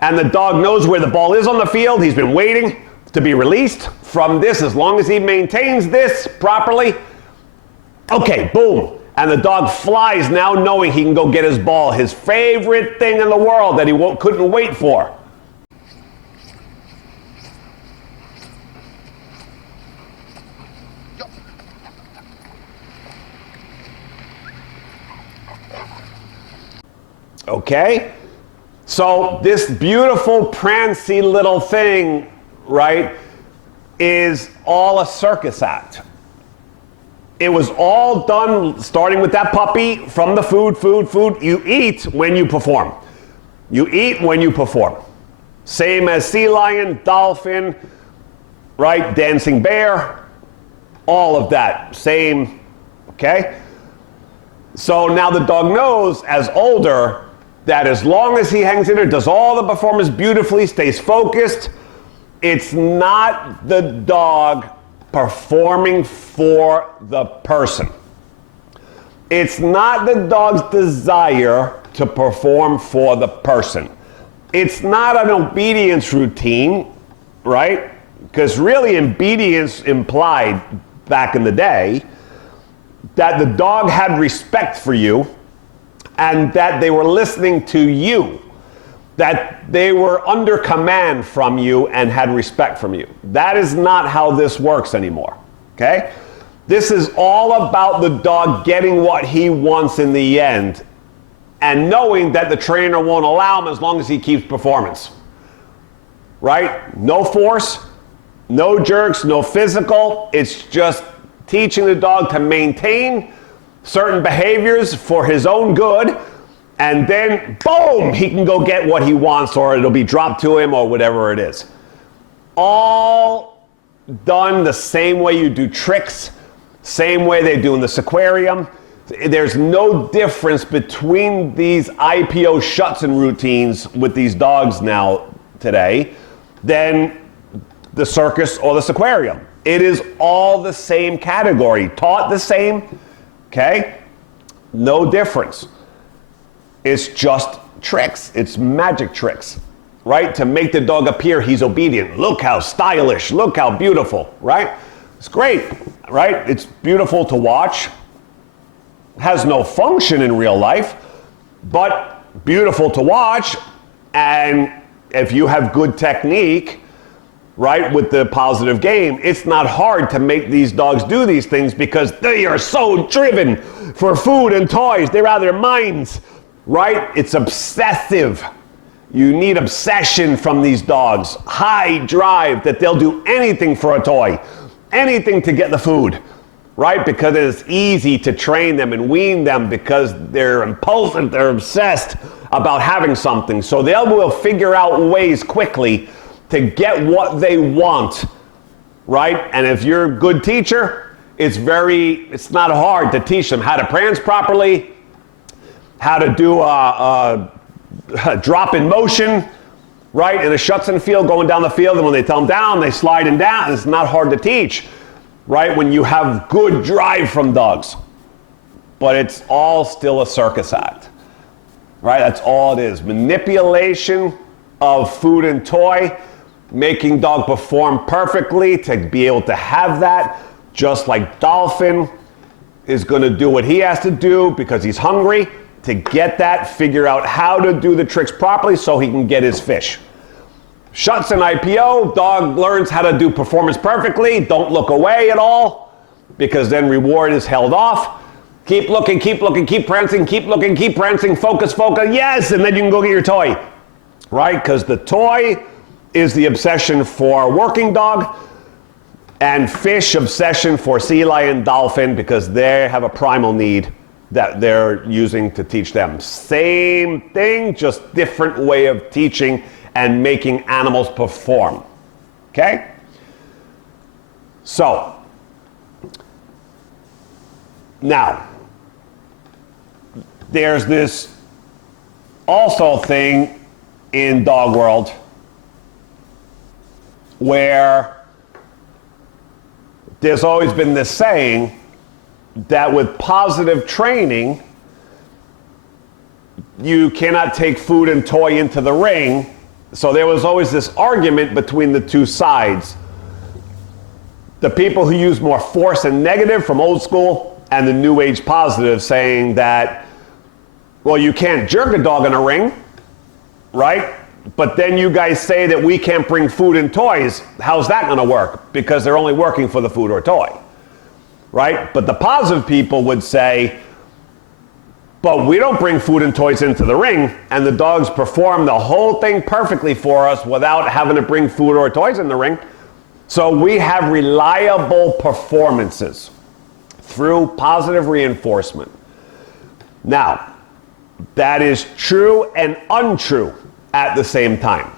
and the dog knows where the ball is on the field. He's been waiting to be released from this. As long as he maintains this properly, okay, boom. And the dog flies now knowing he can go get his ball, his favorite thing in the world that he couldn't wait for. Okay? So this beautiful prancy little thing, right, is all a circus act. It was all done starting with that puppy from the food. You eat when you perform. You eat when you perform. Same as sea lion, dolphin, right? Dancing bear, all of that. Same, okay? So now the dog knows as older that as long as he hangs in there, does all the performance beautifully, stays focused, it's not the dog performing for the person. It's not the dog's desire to perform for the person. It's not an obedience routine, right? Because really obedience implied back in the day that the dog had respect for you and that they were listening to you, that they were under command from you and had respect from you. That is not how this works anymore, okay? This is all about the dog getting what he wants in the end and knowing that the trainer won't allow him as long as he keeps performance, right? No force, no jerks, no physical. It's just teaching the dog to maintain certain behaviors for his own good, and then, boom, he can go get what he wants, or it'll be dropped to him, or whatever it is. All done the same way you do tricks, same way they do in the aquarium. There's no difference between these IPO shuts and routines with these dogs now today than the circus or the aquarium. It is all the same category, taught the same, okay? No difference. It's just tricks. It's magic tricks, right? To make the dog appear he's obedient. Look how stylish. Look how beautiful, right? It's great, right? It's beautiful to watch. Has no function in real life, but beautiful to watch. And if you have good technique, right, with the positive game, it's not hard to make these dogs do these things because they are so driven for food and toys. They're out of their minds. right? It's obsessive. You need obsession from these dogs. High drive that they'll do anything for a toy, anything to get the food, right? Because it's easy to train them and wean them because they're impulsive, they're obsessed about having something. So they will figure out ways quickly to get what they want, right? And if you're a good teacher, it's not hard to teach them how to prance properly, how to do a drop in motion, right? In a Schutzen field, going down the field, and when they tell them down, they slide and down. It's not hard to teach, right? When you have good drive from dogs. But it's all still a circus act, right? That's all it is. Manipulation of food and toy, making dog perform perfectly to be able to have that, just like Dolphin is going to do what he has to do because he's hungry to get that, figure out how to do the tricks properly so he can get his fish. Schutzen IPO, dog learns how to do performance perfectly, don't look away at all because then reward is held off. Keep looking, keep prancing, keep looking, keep prancing, focus, yes, and then you can go get your toy, right? Because the toy is the obsession for working dog, and fish obsession for sea lion, dolphin, because they have a primal need that they're using to teach them. Same thing, just different way of teaching and making animals perform. Okay? So, now, there's this also thing in dog world where there's always been this saying that with positive training, you cannot take food and toy into the ring. So there was always this argument between the two sides. The people who use more force and negative from old school and the new age positive saying that, well, you can't jerk a dog in a ring, right? But then you guys say that we can't bring food and toys. How's that going to work? Because they're only working for the food or toy, right? But the positive people would say, but we don't bring food and toys into the ring, and the dogs perform the whole thing perfectly for us without having to bring food or toys in the ring. So we have reliable performances through positive reinforcement. Now, that is true and untrue at the same time.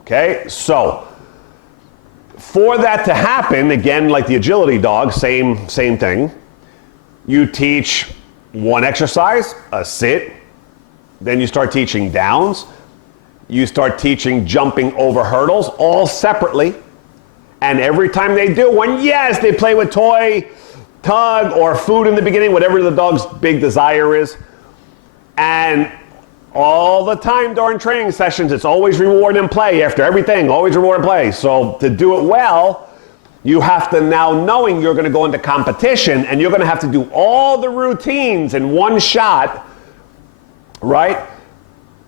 Okay, so for that to happen, again, like the agility dog, same thing. You teach one exercise, a sit, then you start teaching downs, you start teaching jumping over hurdles, all separately. And every time they do one, yes, they play with toy, tug, or food in the beginning, whatever the dog's big desire is. And all the time during training sessions, it's always reward and play after everything, always reward and play. So to do it well, you have to now, knowing you're going to go into competition and you're going to have to do all the routines in one shot, right?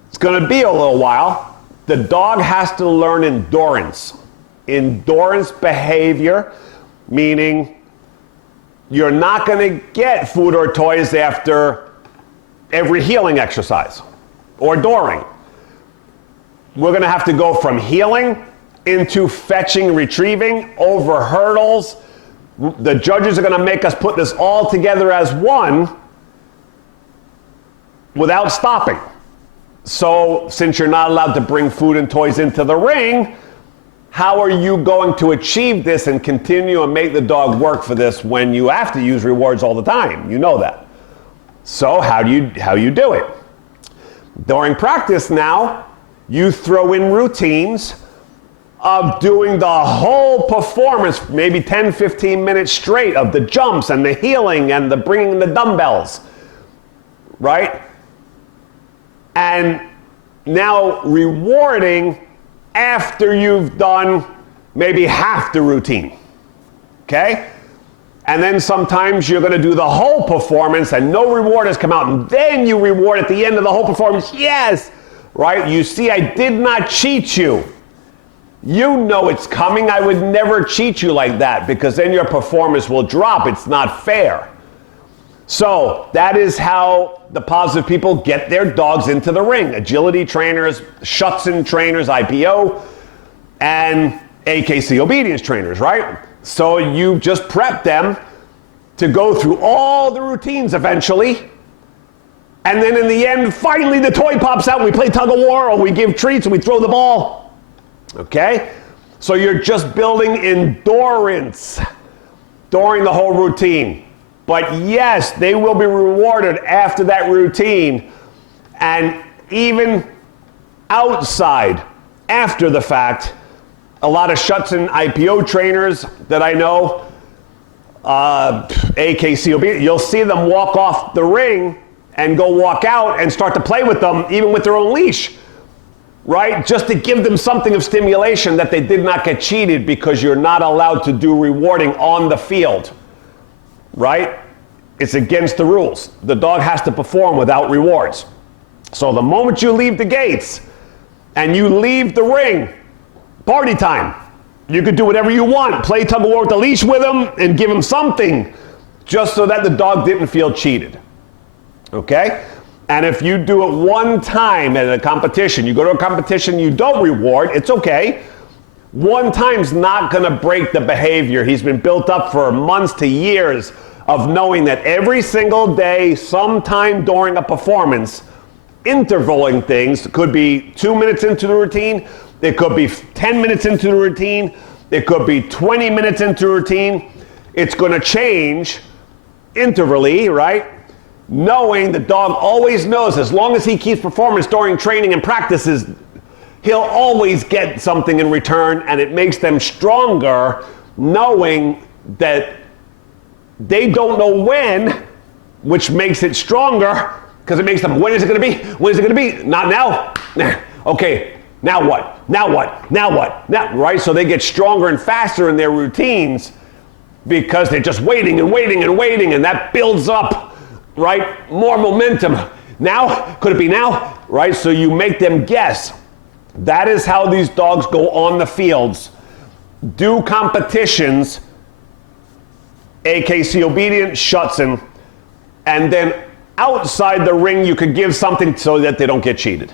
It's going to be a little while. The dog has to learn endurance. Endurance behavior, meaning you're not going to get food or toys after every heeling exercise or during. We're going to have to go from heeling into fetching, retrieving, over hurdles. The judges are going to make us put this all together as one without stopping. So since you're not allowed to bring food and toys into the ring, how are you going to achieve this and continue and make the dog work for this when you have to use rewards all the time? You know that. So how do you do it? During practice now, you throw in routines of doing the whole performance, maybe 10, 15 minutes straight of the jumps and the heeling and the bringing the dumbbells, right? And now rewarding after you've done maybe half the routine, okay? And then sometimes you're gonna do the whole performance and no reward has come out, and then you reward at the end of the whole performance, yes, right? You see, I did not cheat you. You know it's coming. I would never cheat you like that because then your performance will drop. It's not fair. So that is how the positive people get their dogs into the ring. Agility trainers, Schutzen trainers, IPO, and AKC obedience trainers, right? So you just prep them to go through all the routines eventually. And then in the end, finally the toy pops out, we play tug of war, or we give treats, and we throw the ball. Okay? So you're just building endurance during the whole routine. But yes, they will be rewarded after that routine, and even outside, after the fact. A lot of Schutzen IPO trainers that I know, AKCOB, you'll see them walk off the ring and go walk out and start to play with them, even with their own leash, right? Just to give them something of stimulation that they did not get cheated, because you're not allowed to do rewarding on the field, right? It's against the rules. The dog has to perform without rewards. So the moment you leave the gates and you leave the ring, party time. You could do whatever you want. Play tug of war with the leash with him and give him something, just so that the dog didn't feel cheated. Okay? And if you do it one time at a competition, you go to a competition, you don't reward, it's okay. One time's not gonna break the behavior. He's been built up for months to years of knowing that every single day, sometime during a performance, intervaling things, could be 2 minutes into the routine, it could be 10 minutes into the routine, it could be 20 minutes into the routine. It's gonna change intervally, right? Knowing the dog always knows, as long as he keeps performance during training and practices, he'll always get something in return, and it makes them stronger, knowing that they don't know when, which makes it stronger, because it makes them, when is it gonna be? When is it gonna be? Not now? Nah. Okay, now what? Now what? Now what? Now, right? So they get stronger and faster in their routines because they're just waiting and waiting and waiting, and that builds up, right? More momentum. Now? Could it be now? Right? So you make them guess. That is how these dogs go on the fields, do competitions, AKC obedient, Schutzen, and then outside the ring you could give something so that they don't get cheated.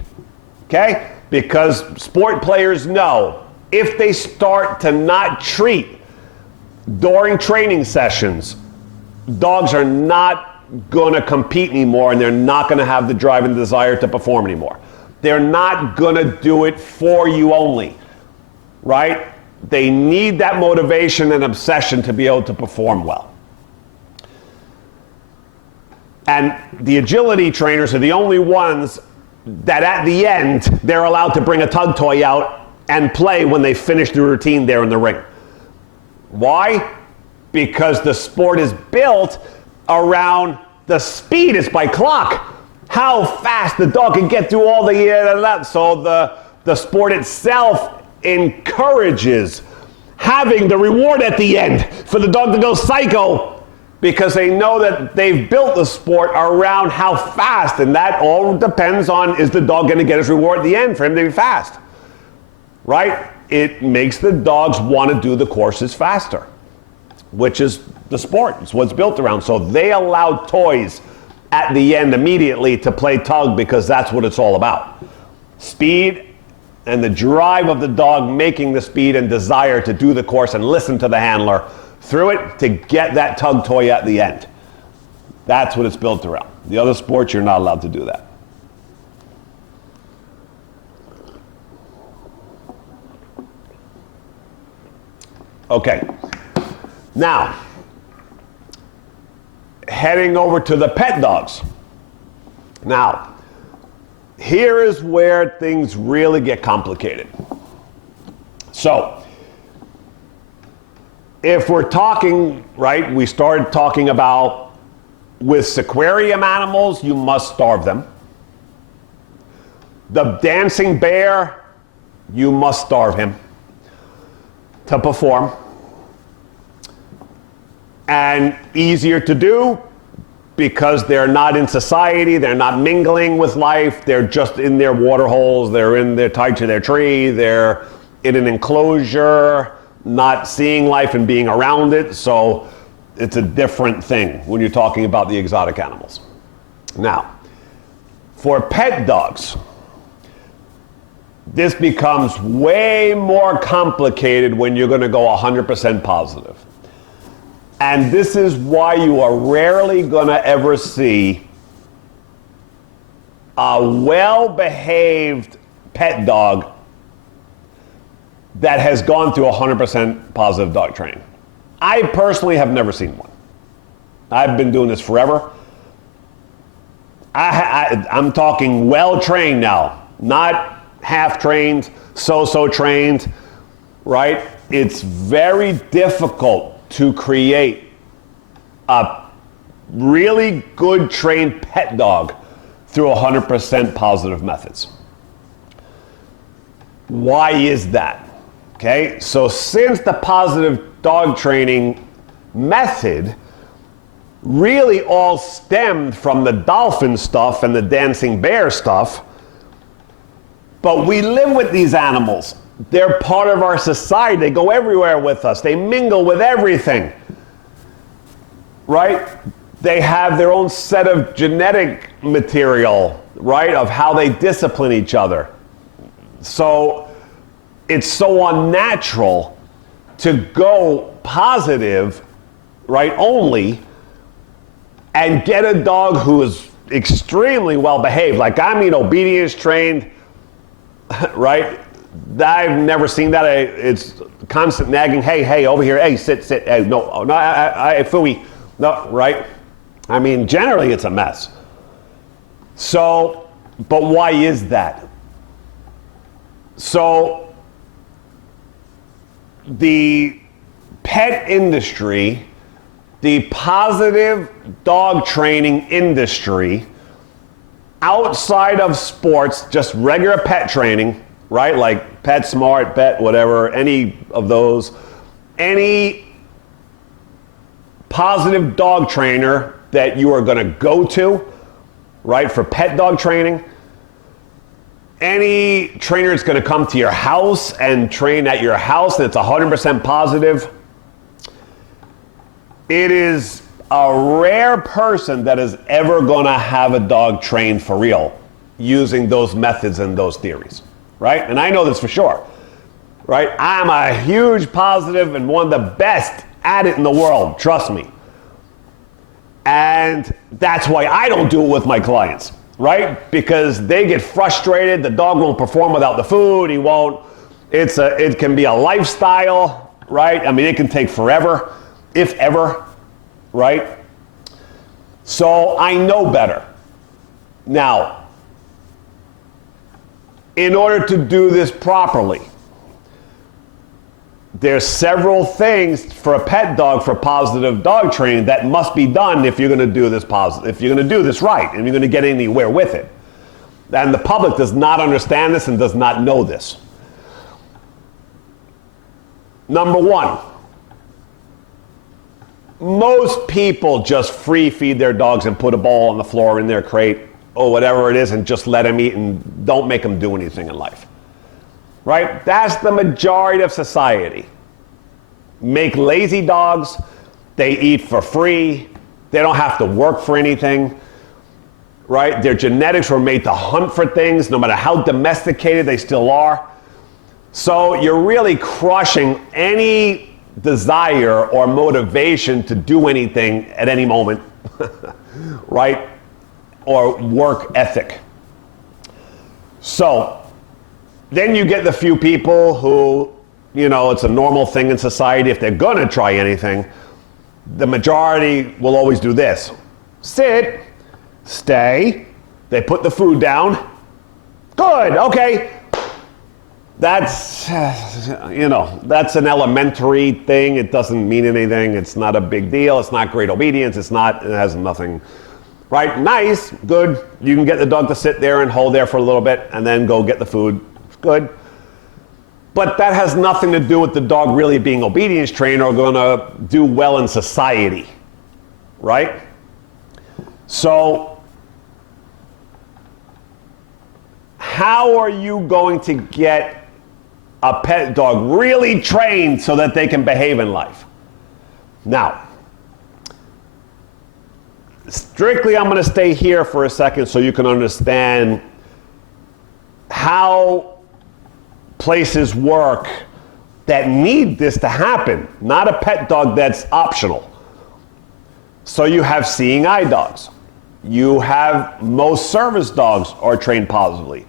Okay? Because sport players know if they start to not treat during training sessions, dogs are not going to compete anymore, and they're not going to have the drive and desire to perform anymore. They're not going to do it for you only, right? They need that motivation and obsession to be able to perform well. And the agility trainers are the only ones that at the end, they're allowed to bring a tug toy out and play when they finish the routine there in the ring. Why? Because the sport is built around the speed. It's by clock. How fast the dog can get through all the, so the sport itself encourages having the reward at the end for the dog to go psycho, because they know that they've built the sport around how fast, and that all depends on, is the dog going to get his reward at the end for him to be fast, right? It makes the dogs want to do the courses faster, which is the sport. It's what's built around. So they allow toys at the end immediately to play tug, because that's what it's all about. Speed and the drive of the dog making the speed and desire to do the course and listen to the handler through it to get that tug toy at the end. That's what it's built around. The other sports, you're not allowed to do that. Okay, now, heading over to the pet dogs. Now, here is where things really get complicated. So, if we're talking, right, we started talking about with aquarium animals, you must starve them. The dancing bear, you must starve him to perform. And easier to do because they're not in society, they're not mingling with life, they're just in their water holes, they're tied to their tree, they're in an enclosure, not seeing life and being around it. So it's a different thing when you're talking about the exotic animals. Now, for pet dogs, this becomes way more complicated when you're going to go 100% positive. And this is why you are rarely going to ever see a well-behaved pet dog that has gone through 100% positive dog training. I personally have never seen one. I've been doing this forever. I'm talking well-trained now, not half-trained, so-so trained, right? It's very difficult to create a really good trained pet dog through 100% positive methods. Why is that? Okay, so since the positive dog training method really all stemmed from the dolphin stuff and the dancing bear stuff, but we live with these animals. They're part of our society. They go everywhere with us. They mingle with everything, right? They have their own set of genetic material, right, of how they discipline each other. So it's so unnatural to go positive, right, only, and get a dog who is extremely well behaved. Like, I mean, obedience trained, right? I've never seen that. It's constant nagging. Hey, over here. Hey, sit. Hey, no, fooey. No, right? I mean, generally it's a mess. So, but why is that? So, the pet industry, the positive dog training industry, outside of sports, just regular pet training, right? Like PetSmart, Pet whatever, any of those, any positive dog trainer that you are going to go to, right, for pet dog training, any trainer that's going to come to your house and train at your house that's 100% positive, it is a rare person that is ever going to have a dog trained for real using those methods and those theories, right? And I know this for sure, right? I'm a huge positive and one of the best at it in the world, trust me. And that's why I don't do it with my clients, right? Because they get frustrated. The dog won't perform without the food. He won't. It can be a lifestyle, right? I mean, it can take forever, if ever, right? So I know better. Now, in order to do this properly, there's several things for a pet dog for positive dog training that must be done if you're going to do this if you're going to do this right and you're going to get anywhere with it. And the public does not understand this and does not know this. Number one, most people just free feed their dogs and put a ball on the floor in their crate or whatever it is and just let them eat and don't make them do anything in life. Right? That's the majority of society. Make lazy dogs, they eat for free, they don't have to work for anything, right? Their genetics were made to hunt for things, no matter how domesticated they still are. So you're really crushing any desire or motivation to do anything at any moment, right? Or work ethic. So then you get the few people who, you know, it's a normal thing in society. If they're going to try anything, the majority will always do this. Sit, stay, they put the food down. Good, okay. That's, you know, that's an elementary thing. It doesn't mean anything. It's not a big deal. It's not great obedience. It has nothing, right? Nice, good. You can get the dog to sit there and hold there for a little bit and then go get the food. Good. But that has nothing to do with the dog really being obedience trained or going to do well in society, right? So, how are you going to get a pet dog really trained so that they can behave in life? Now, strictly, I'm going to stay here for a second so you can understand how places work that need this to happen, not a pet dog that's optional. So you have seeing eye dogs. You have most service dogs are trained positively.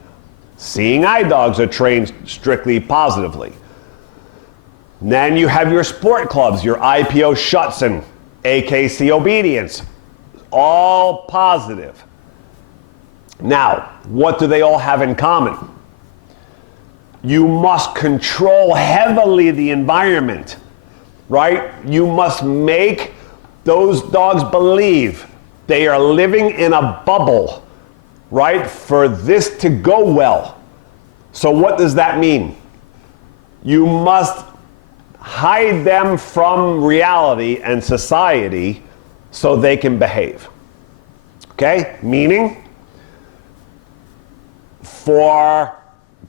Seeing eye dogs are trained strictly positively. Then you have your sport clubs, your IPO Schutzen, AKC Obedience, all positive. Now, what do they all have in common? You must control heavily the environment, right? You must make those dogs believe they are living in a bubble, right? For this to go well. So what does that mean? You must hide them from reality and society so they can behave. Okay? Meaning,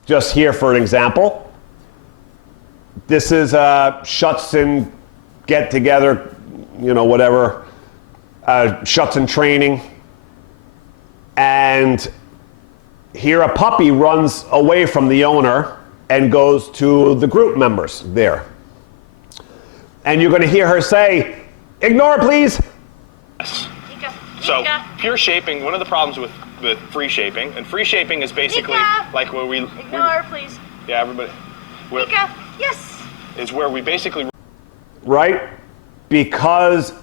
just here for an example, this is a Schutzen get together, whatever, Schutzen training, and here a puppy runs away from the owner and goes to the group members there. And you're going to hear her say, "Ignore, please." So pure shaping, one of the problems with free shaping, and free shaping is basically like where we... Ignore, please. Yeah, everybody. Mika, yes. Is where we basically... Right? Because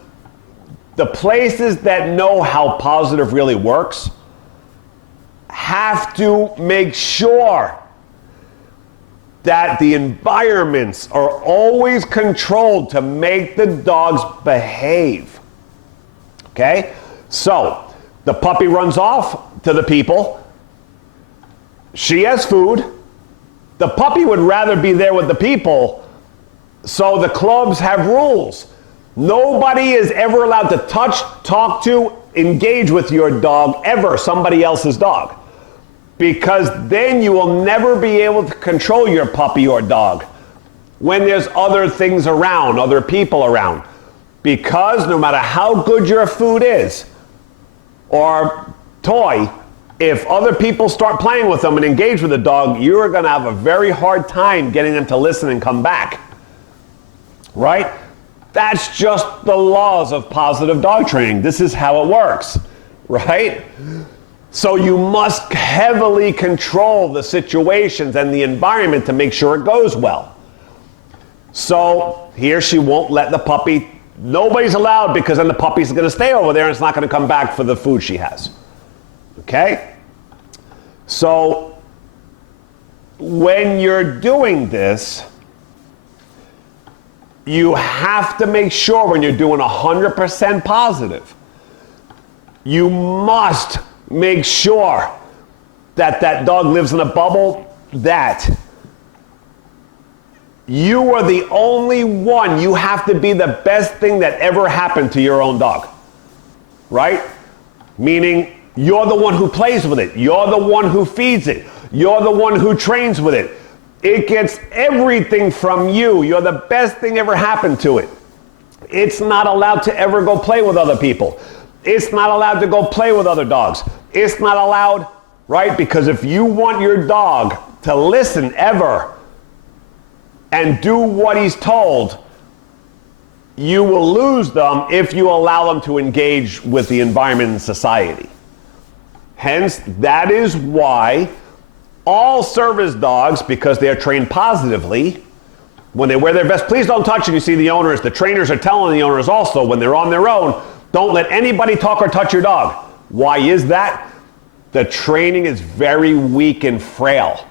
the places that know how positive really works have to make sure that the environments are always controlled to make the dogs behave. Okay? So, the puppy runs off to the people. She has food. The puppy would rather be there with the people, so the clubs have rules. Nobody is ever allowed to touch, talk to, engage with your dog, ever somebody else's dog. Because then you will never be able to control your puppy or dog when there's other things around, other people around. Because no matter how good your food is or toy, if other people start playing with them and engage with the dog, you're going to have a very hard time getting them to listen and come back. Right? That's just the laws of positive dog training. This is how it works. Right? So you must heavily control the situations and the environment to make sure it goes well. So here she won't let the puppy, nobody's allowed, because then the puppy's going to stay over there and it's not going to come back for the food she has. Okay? So when you're doing this, you have to make sure when you're doing 100% positive, you must make sure that that dog lives in a bubble, that you are the only one. You have to be the best thing that ever happened to your own dog. Right? Meaning you're the one who plays with it. You're the one who feeds it. You're the one who trains with it. It gets everything from you. You're the best thing ever happened to it. It's not allowed to ever go play with other people. It's not allowed to go play with other dogs. It's not allowed, right? Because if you want your dog to listen ever and do what he's told, you will lose them if you allow them to engage with the environment and society. Hence, that is why all service dogs, because they are trained positively, when they wear their vest, please don't touch it. You see the owners, the trainers are telling the owners also when they're on their own, don't let anybody talk or touch your dog. Why is that? The training is very weak and frail,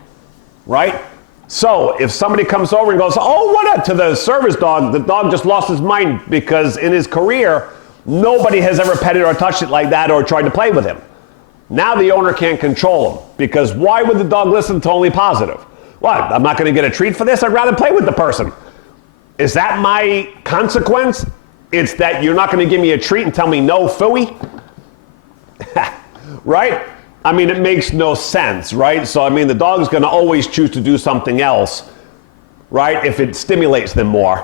right? So if somebody comes over and goes, "Oh, what up?" to the service dog, the dog just lost his mind because in his career, nobody has ever petted or touched it like that or tried to play with him. Now the owner can't control him, because why would the dog listen to only positive? What, I'm not going to get a treat for this? I'd rather play with the person. Is that my consequence? It's that you're not going to give me a treat and tell me no phooey? Right? I mean, it makes no sense, right? So, I mean, the dog's going to always choose to do something else, right, if it stimulates them more.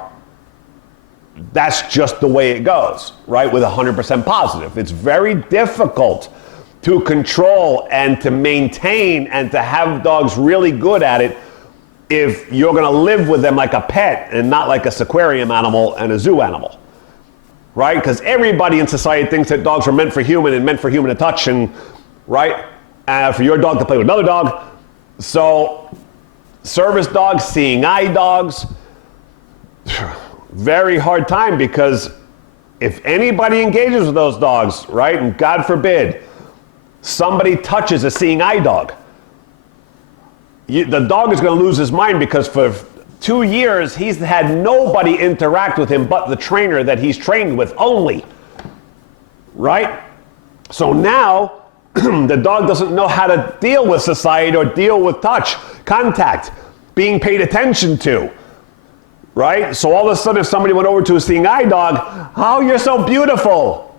that's just the way it goes, right? With 100% positive. It's very difficult to control and to maintain and to have dogs really good at it if you're going to live with them like a pet and not like a aquarium animal and a zoo animal, right? Because everybody in society thinks that dogs are meant for human and meant for human to touch, and right, for your dog to play with another dog. So service dogs, seeing eye dogs, very hard time, because if anybody engages with those dogs, right, and God forbid somebody touches a seeing eye dog, the dog is going to lose his mind, because for 2 years he's had nobody interact with him but the trainer that he's trained with only, right? So now the dog doesn't know how to deal with society or deal with touch, contact, being paid attention to, right? So all of a sudden, if somebody went over to a seeing eye dog, oh, you're so beautiful.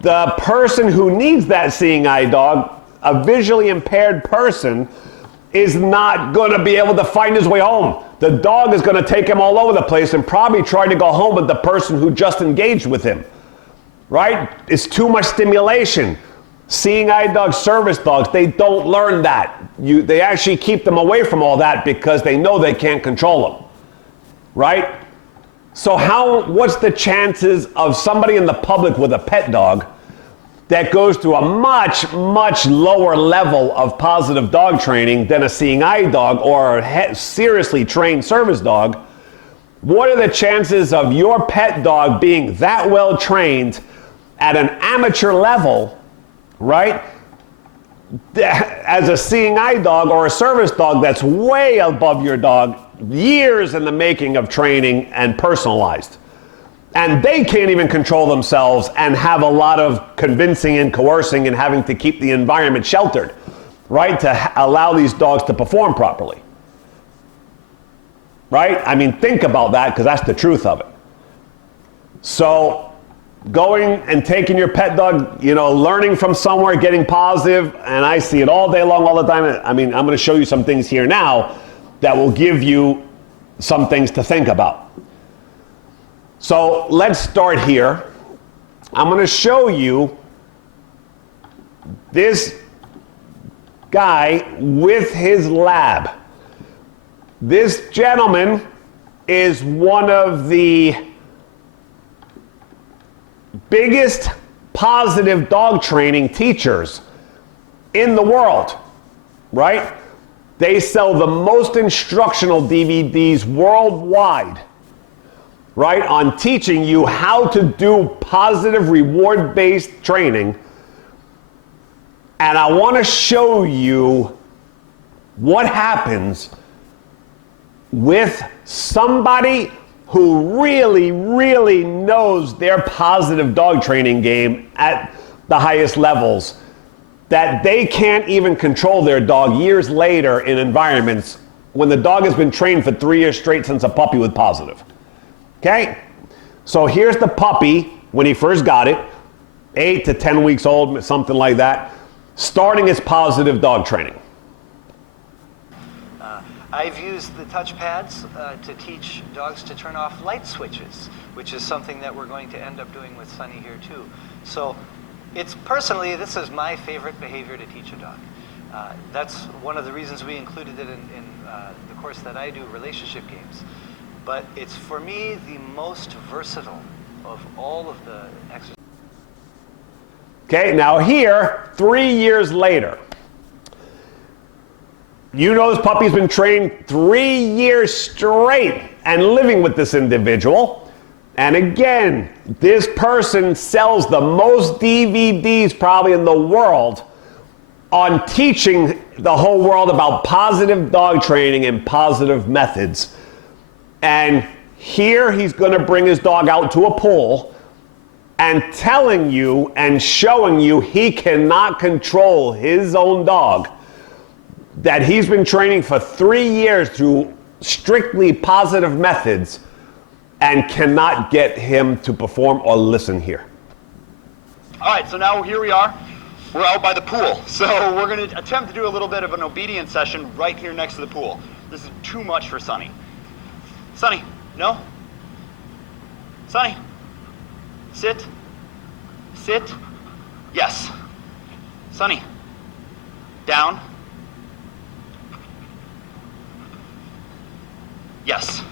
The person who needs that seeing eye dog, a visually impaired person, is not going to be able to find his way home. The dog is going to take him all over the place and probably try to go home with the person who just engaged with him, right? It's too much stimulation. Seeing eye dogs, service dogs, they don't learn that. They actually keep them away from all that because they know they can't control them, right? So what's the chances of somebody in the public with a pet dog that goes to a much, much lower level of positive dog training than a seeing eye dog or a seriously trained service dog? What are the chances of your pet dog being that well trained at an amateur level, right, as a seeing eye dog or a service dog that's way above your dog, years in the making of training and personalized? And they can't even control themselves and have a lot of convincing and coercing and having to keep the environment sheltered, right, to allow these dogs to perform properly, right? I mean, think about that, because that's the truth of it. So going and taking your pet dog, learning from somewhere, getting positive, and I see it all day long, all the time. I mean, I'm going to show you some things here now that will give you some things to think about. So let's start here. I'm going to show you this guy with his lab. This gentleman is one of the biggest positive dog training teachers in the world, right? They sell the most instructional DVDs worldwide, right, on teaching you how to do positive reward-based training. And I want to show you what happens with somebody who really, really knows their positive dog training game at the highest levels, that they can't even control their dog years later in environments when the dog has been trained for 3 years straight since a puppy with positive. Okay? So here's the puppy when he first got it, 8 to 10 weeks old, something like that, starting his positive dog training. I've used the touch pads to teach dogs to turn off light switches, which is something that we're going to end up doing with Sunny here too. So this is my favorite behavior to teach a dog. That's one of the reasons we included it in the course that I do, relationship games. But it's, for me, the most versatile of all of the exercises. Okay, now here, 3 years later, this puppy's been trained 3 years straight and living with this individual. And again, this person sells the most DVDs probably in the world on teaching the whole world about positive dog training and positive methods. And here he's going to bring his dog out to a pool and telling you and showing you he cannot control his own dog, that he's been training for 3 years through strictly positive methods and cannot get him to perform or listen here. All right, so now here we are. We're out by the pool. So we're going to attempt to do a little bit of an obedience session right here next to the pool. This is too much for Sunny. Sunny, no? Sonny. Sit. Sit. Yes. Sonny. Down. Yes.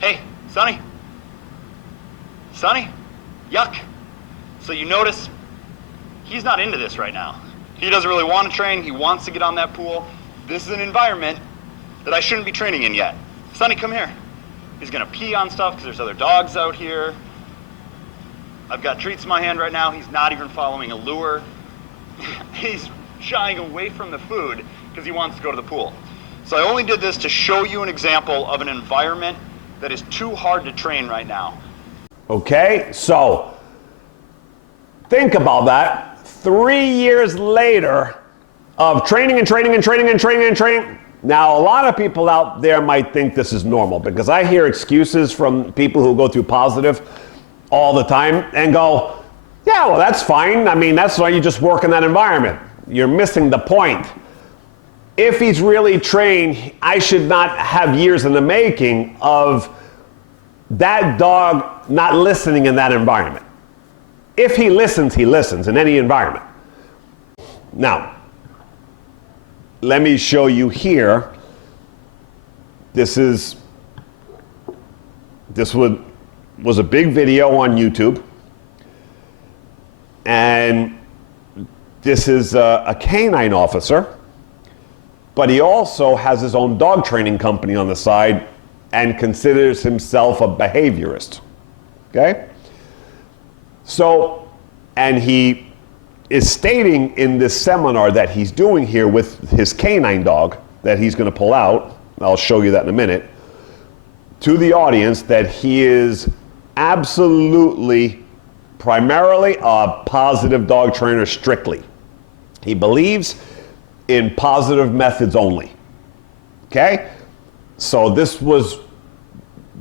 Hey, Sonny. Sonny. Yuck. So you notice he's not into this right now. He doesn't really want to train. He wants to get on that pool. This is an environment that I shouldn't be training in yet. Sonny, come here. He's gonna pee on stuff because there's other dogs out here. I've got treats in my hand right now. He's not even following a lure. He's shying away from the food because he wants to go to the pool. So I only did this to show you an example of an environment that is too hard to train right now. Okay, so think about that. 3 years later of training and training and training and training and training. Now, a lot of people out there might think this is normal because I hear excuses from people who go through positive all the time and go, yeah, well, that's fine. I mean, that's why you just work in that environment. You're missing the point. If he's really trained, I should not have years in the making of that dog not listening in that environment. If he listens in any environment. Now, let me show you here. This was a big video on YouTube. And this is a canine officer, but he also has his own dog training company on the side and considers himself a behaviorist. Okay? So, and he is stating in this seminar that he's doing here with his canine dog that he's going to pull out, I'll show you that in a minute, to the audience that he is absolutely, primarily a positive dog trainer strictly. He believes in positive methods only. Okay? So this was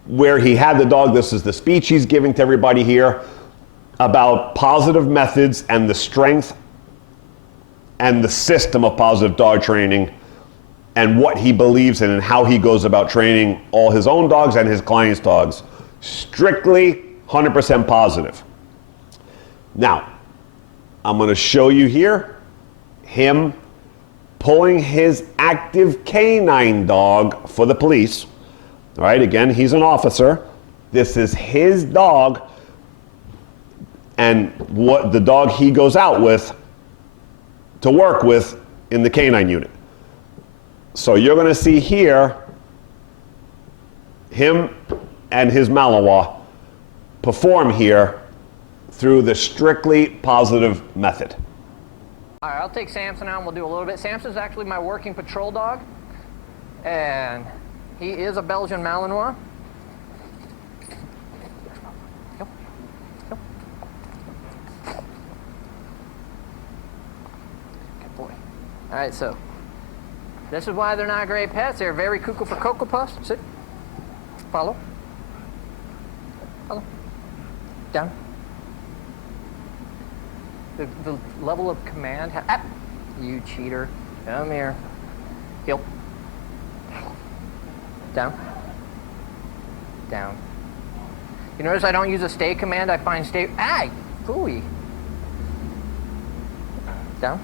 where he had the dog. This is the speech he's giving to everybody here about positive methods and the strength and the system of positive dog training and what he believes in and how he goes about training all his own dogs and his clients' dogs. Strictly 100% positive. Now, I'm going to show you here him pulling his active canine dog for the police. All right, again, he's an officer. This is his dog and what the dog he goes out with to work with in the canine unit. So you're going to see here him and his Malinois perform here through the strictly positive method. All right, I'll take Samson out and we'll do a little bit. Samson's actually my working patrol dog, and he is a Belgian Malinois. Go. Go. Good boy. All right, so this is why they're not great pets. They're very cuckoo for Cocoa Puffs. Sit. Follow. Follow. Down. The level of command. You cheater. Come here. Heel. Down. Down. You notice I don't use a stay command. I find stay. Ay! Ooey. Down.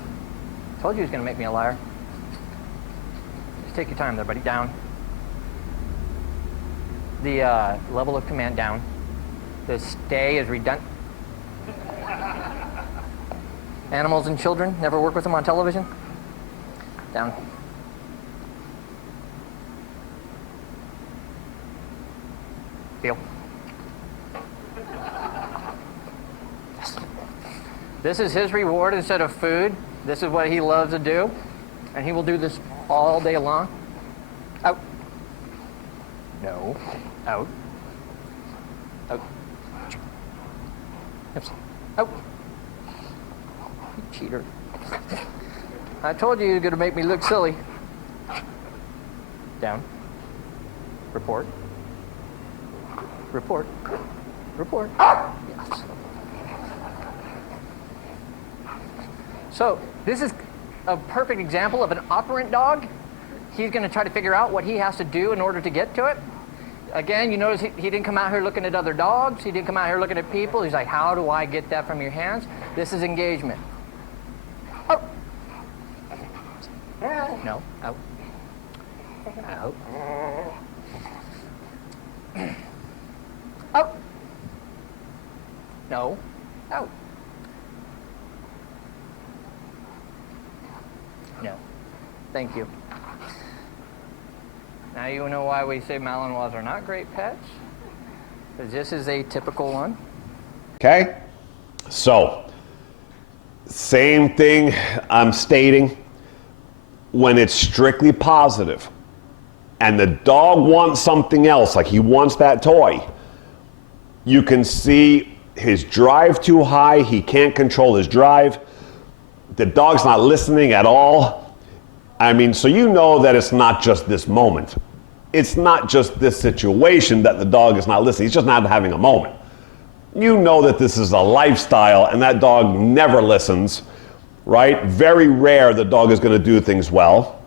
Told you he was going to make me a liar. Just take your time there, buddy. Down. The level of command down. The stay is redundant. Animals and children, never work with them on television. Down. Feel. Yes. This is his reward instead of food. This is what he loves to do. And he will do this all day long. Out. No. Out. Out. Oops. Out. You cheater. I told you you're going to make me look silly. Down. Report. Report. Report. Yes. So this is a perfect example of an operant dog. He's going to try to figure out what he has to do in order to get to it. Again, you notice he didn't come out here looking at other dogs. He didn't come out here looking at people. He's like, how do I get that from your hands? This is engagement. Oh. No. Out. Out. Out. No. Out. No. Thank you. Now you know why we say Malinois are not great pets? Because this is a typical one. Okay? So, same thing I'm stating. When it's strictly positive and the dog wants something else, like he wants that toy, you can see his drive too high, he can't control his drive, the dog's not listening at all. I mean, so you know that it's not just this moment. It's not just this situation that the dog is not listening. He's just not having a moment. You know that this is a lifestyle and that dog never listens, right? Very rare the dog is going to do things well.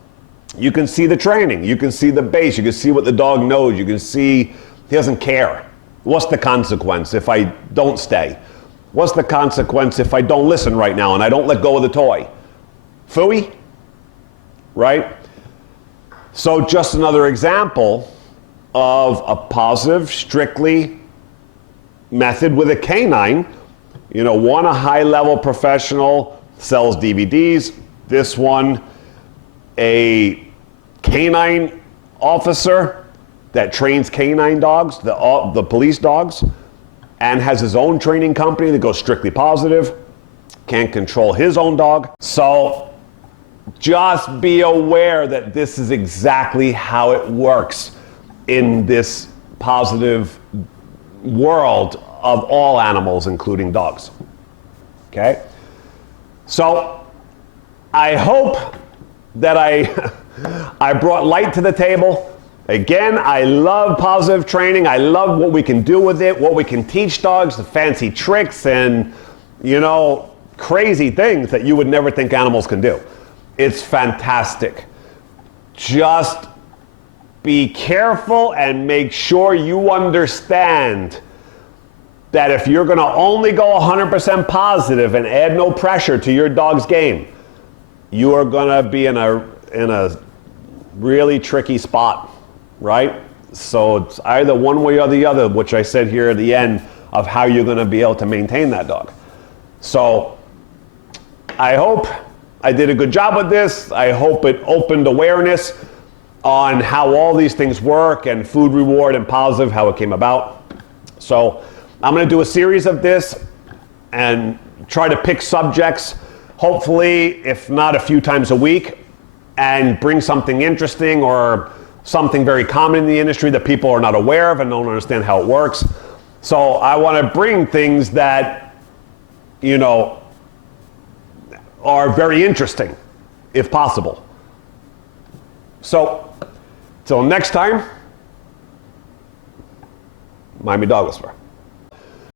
You can see the training. You can see the base. You can see what the dog knows. You can see he doesn't care. What's the consequence if I don't stay? What's the consequence if I don't listen right now and I don't let go of the toy? Phooey? Right? So just another example of a positive, strictly method with a canine. You know, one, a high-level professional sells DVDs. This one, a canine officer that trains canine dogs, the police dogs, and has his own training company that goes strictly positive, can't control his own dog. So just be aware that this is exactly how it works in this positive world of all animals, including dogs. Okay? So I hope that I brought light to the table. Again, I love positive training. I love what we can do with it, what we can teach dogs, the fancy tricks and, you know, crazy things that you would never think animals can do. It's fantastic. Just be careful and make sure you understand that if you're going to only go 100% positive and add no pressure to your dog's game, you are going to be in a really tricky spot, right? So it's either one way or the other, which I said here at the end of how you're going to be able to maintain that dog. So I hope I did a good job with this. I hope it opened awareness on how all these things work and food reward and positive, how it came about. So I'm going to do a series of this and try to pick subjects, hopefully, if not a few times a week, and bring something interesting or something very common in the industry that people are not aware of and don't understand how it works. So I want to bring things that, you know, are very interesting, if possible. So, till next time, Miami Dog Whisperer.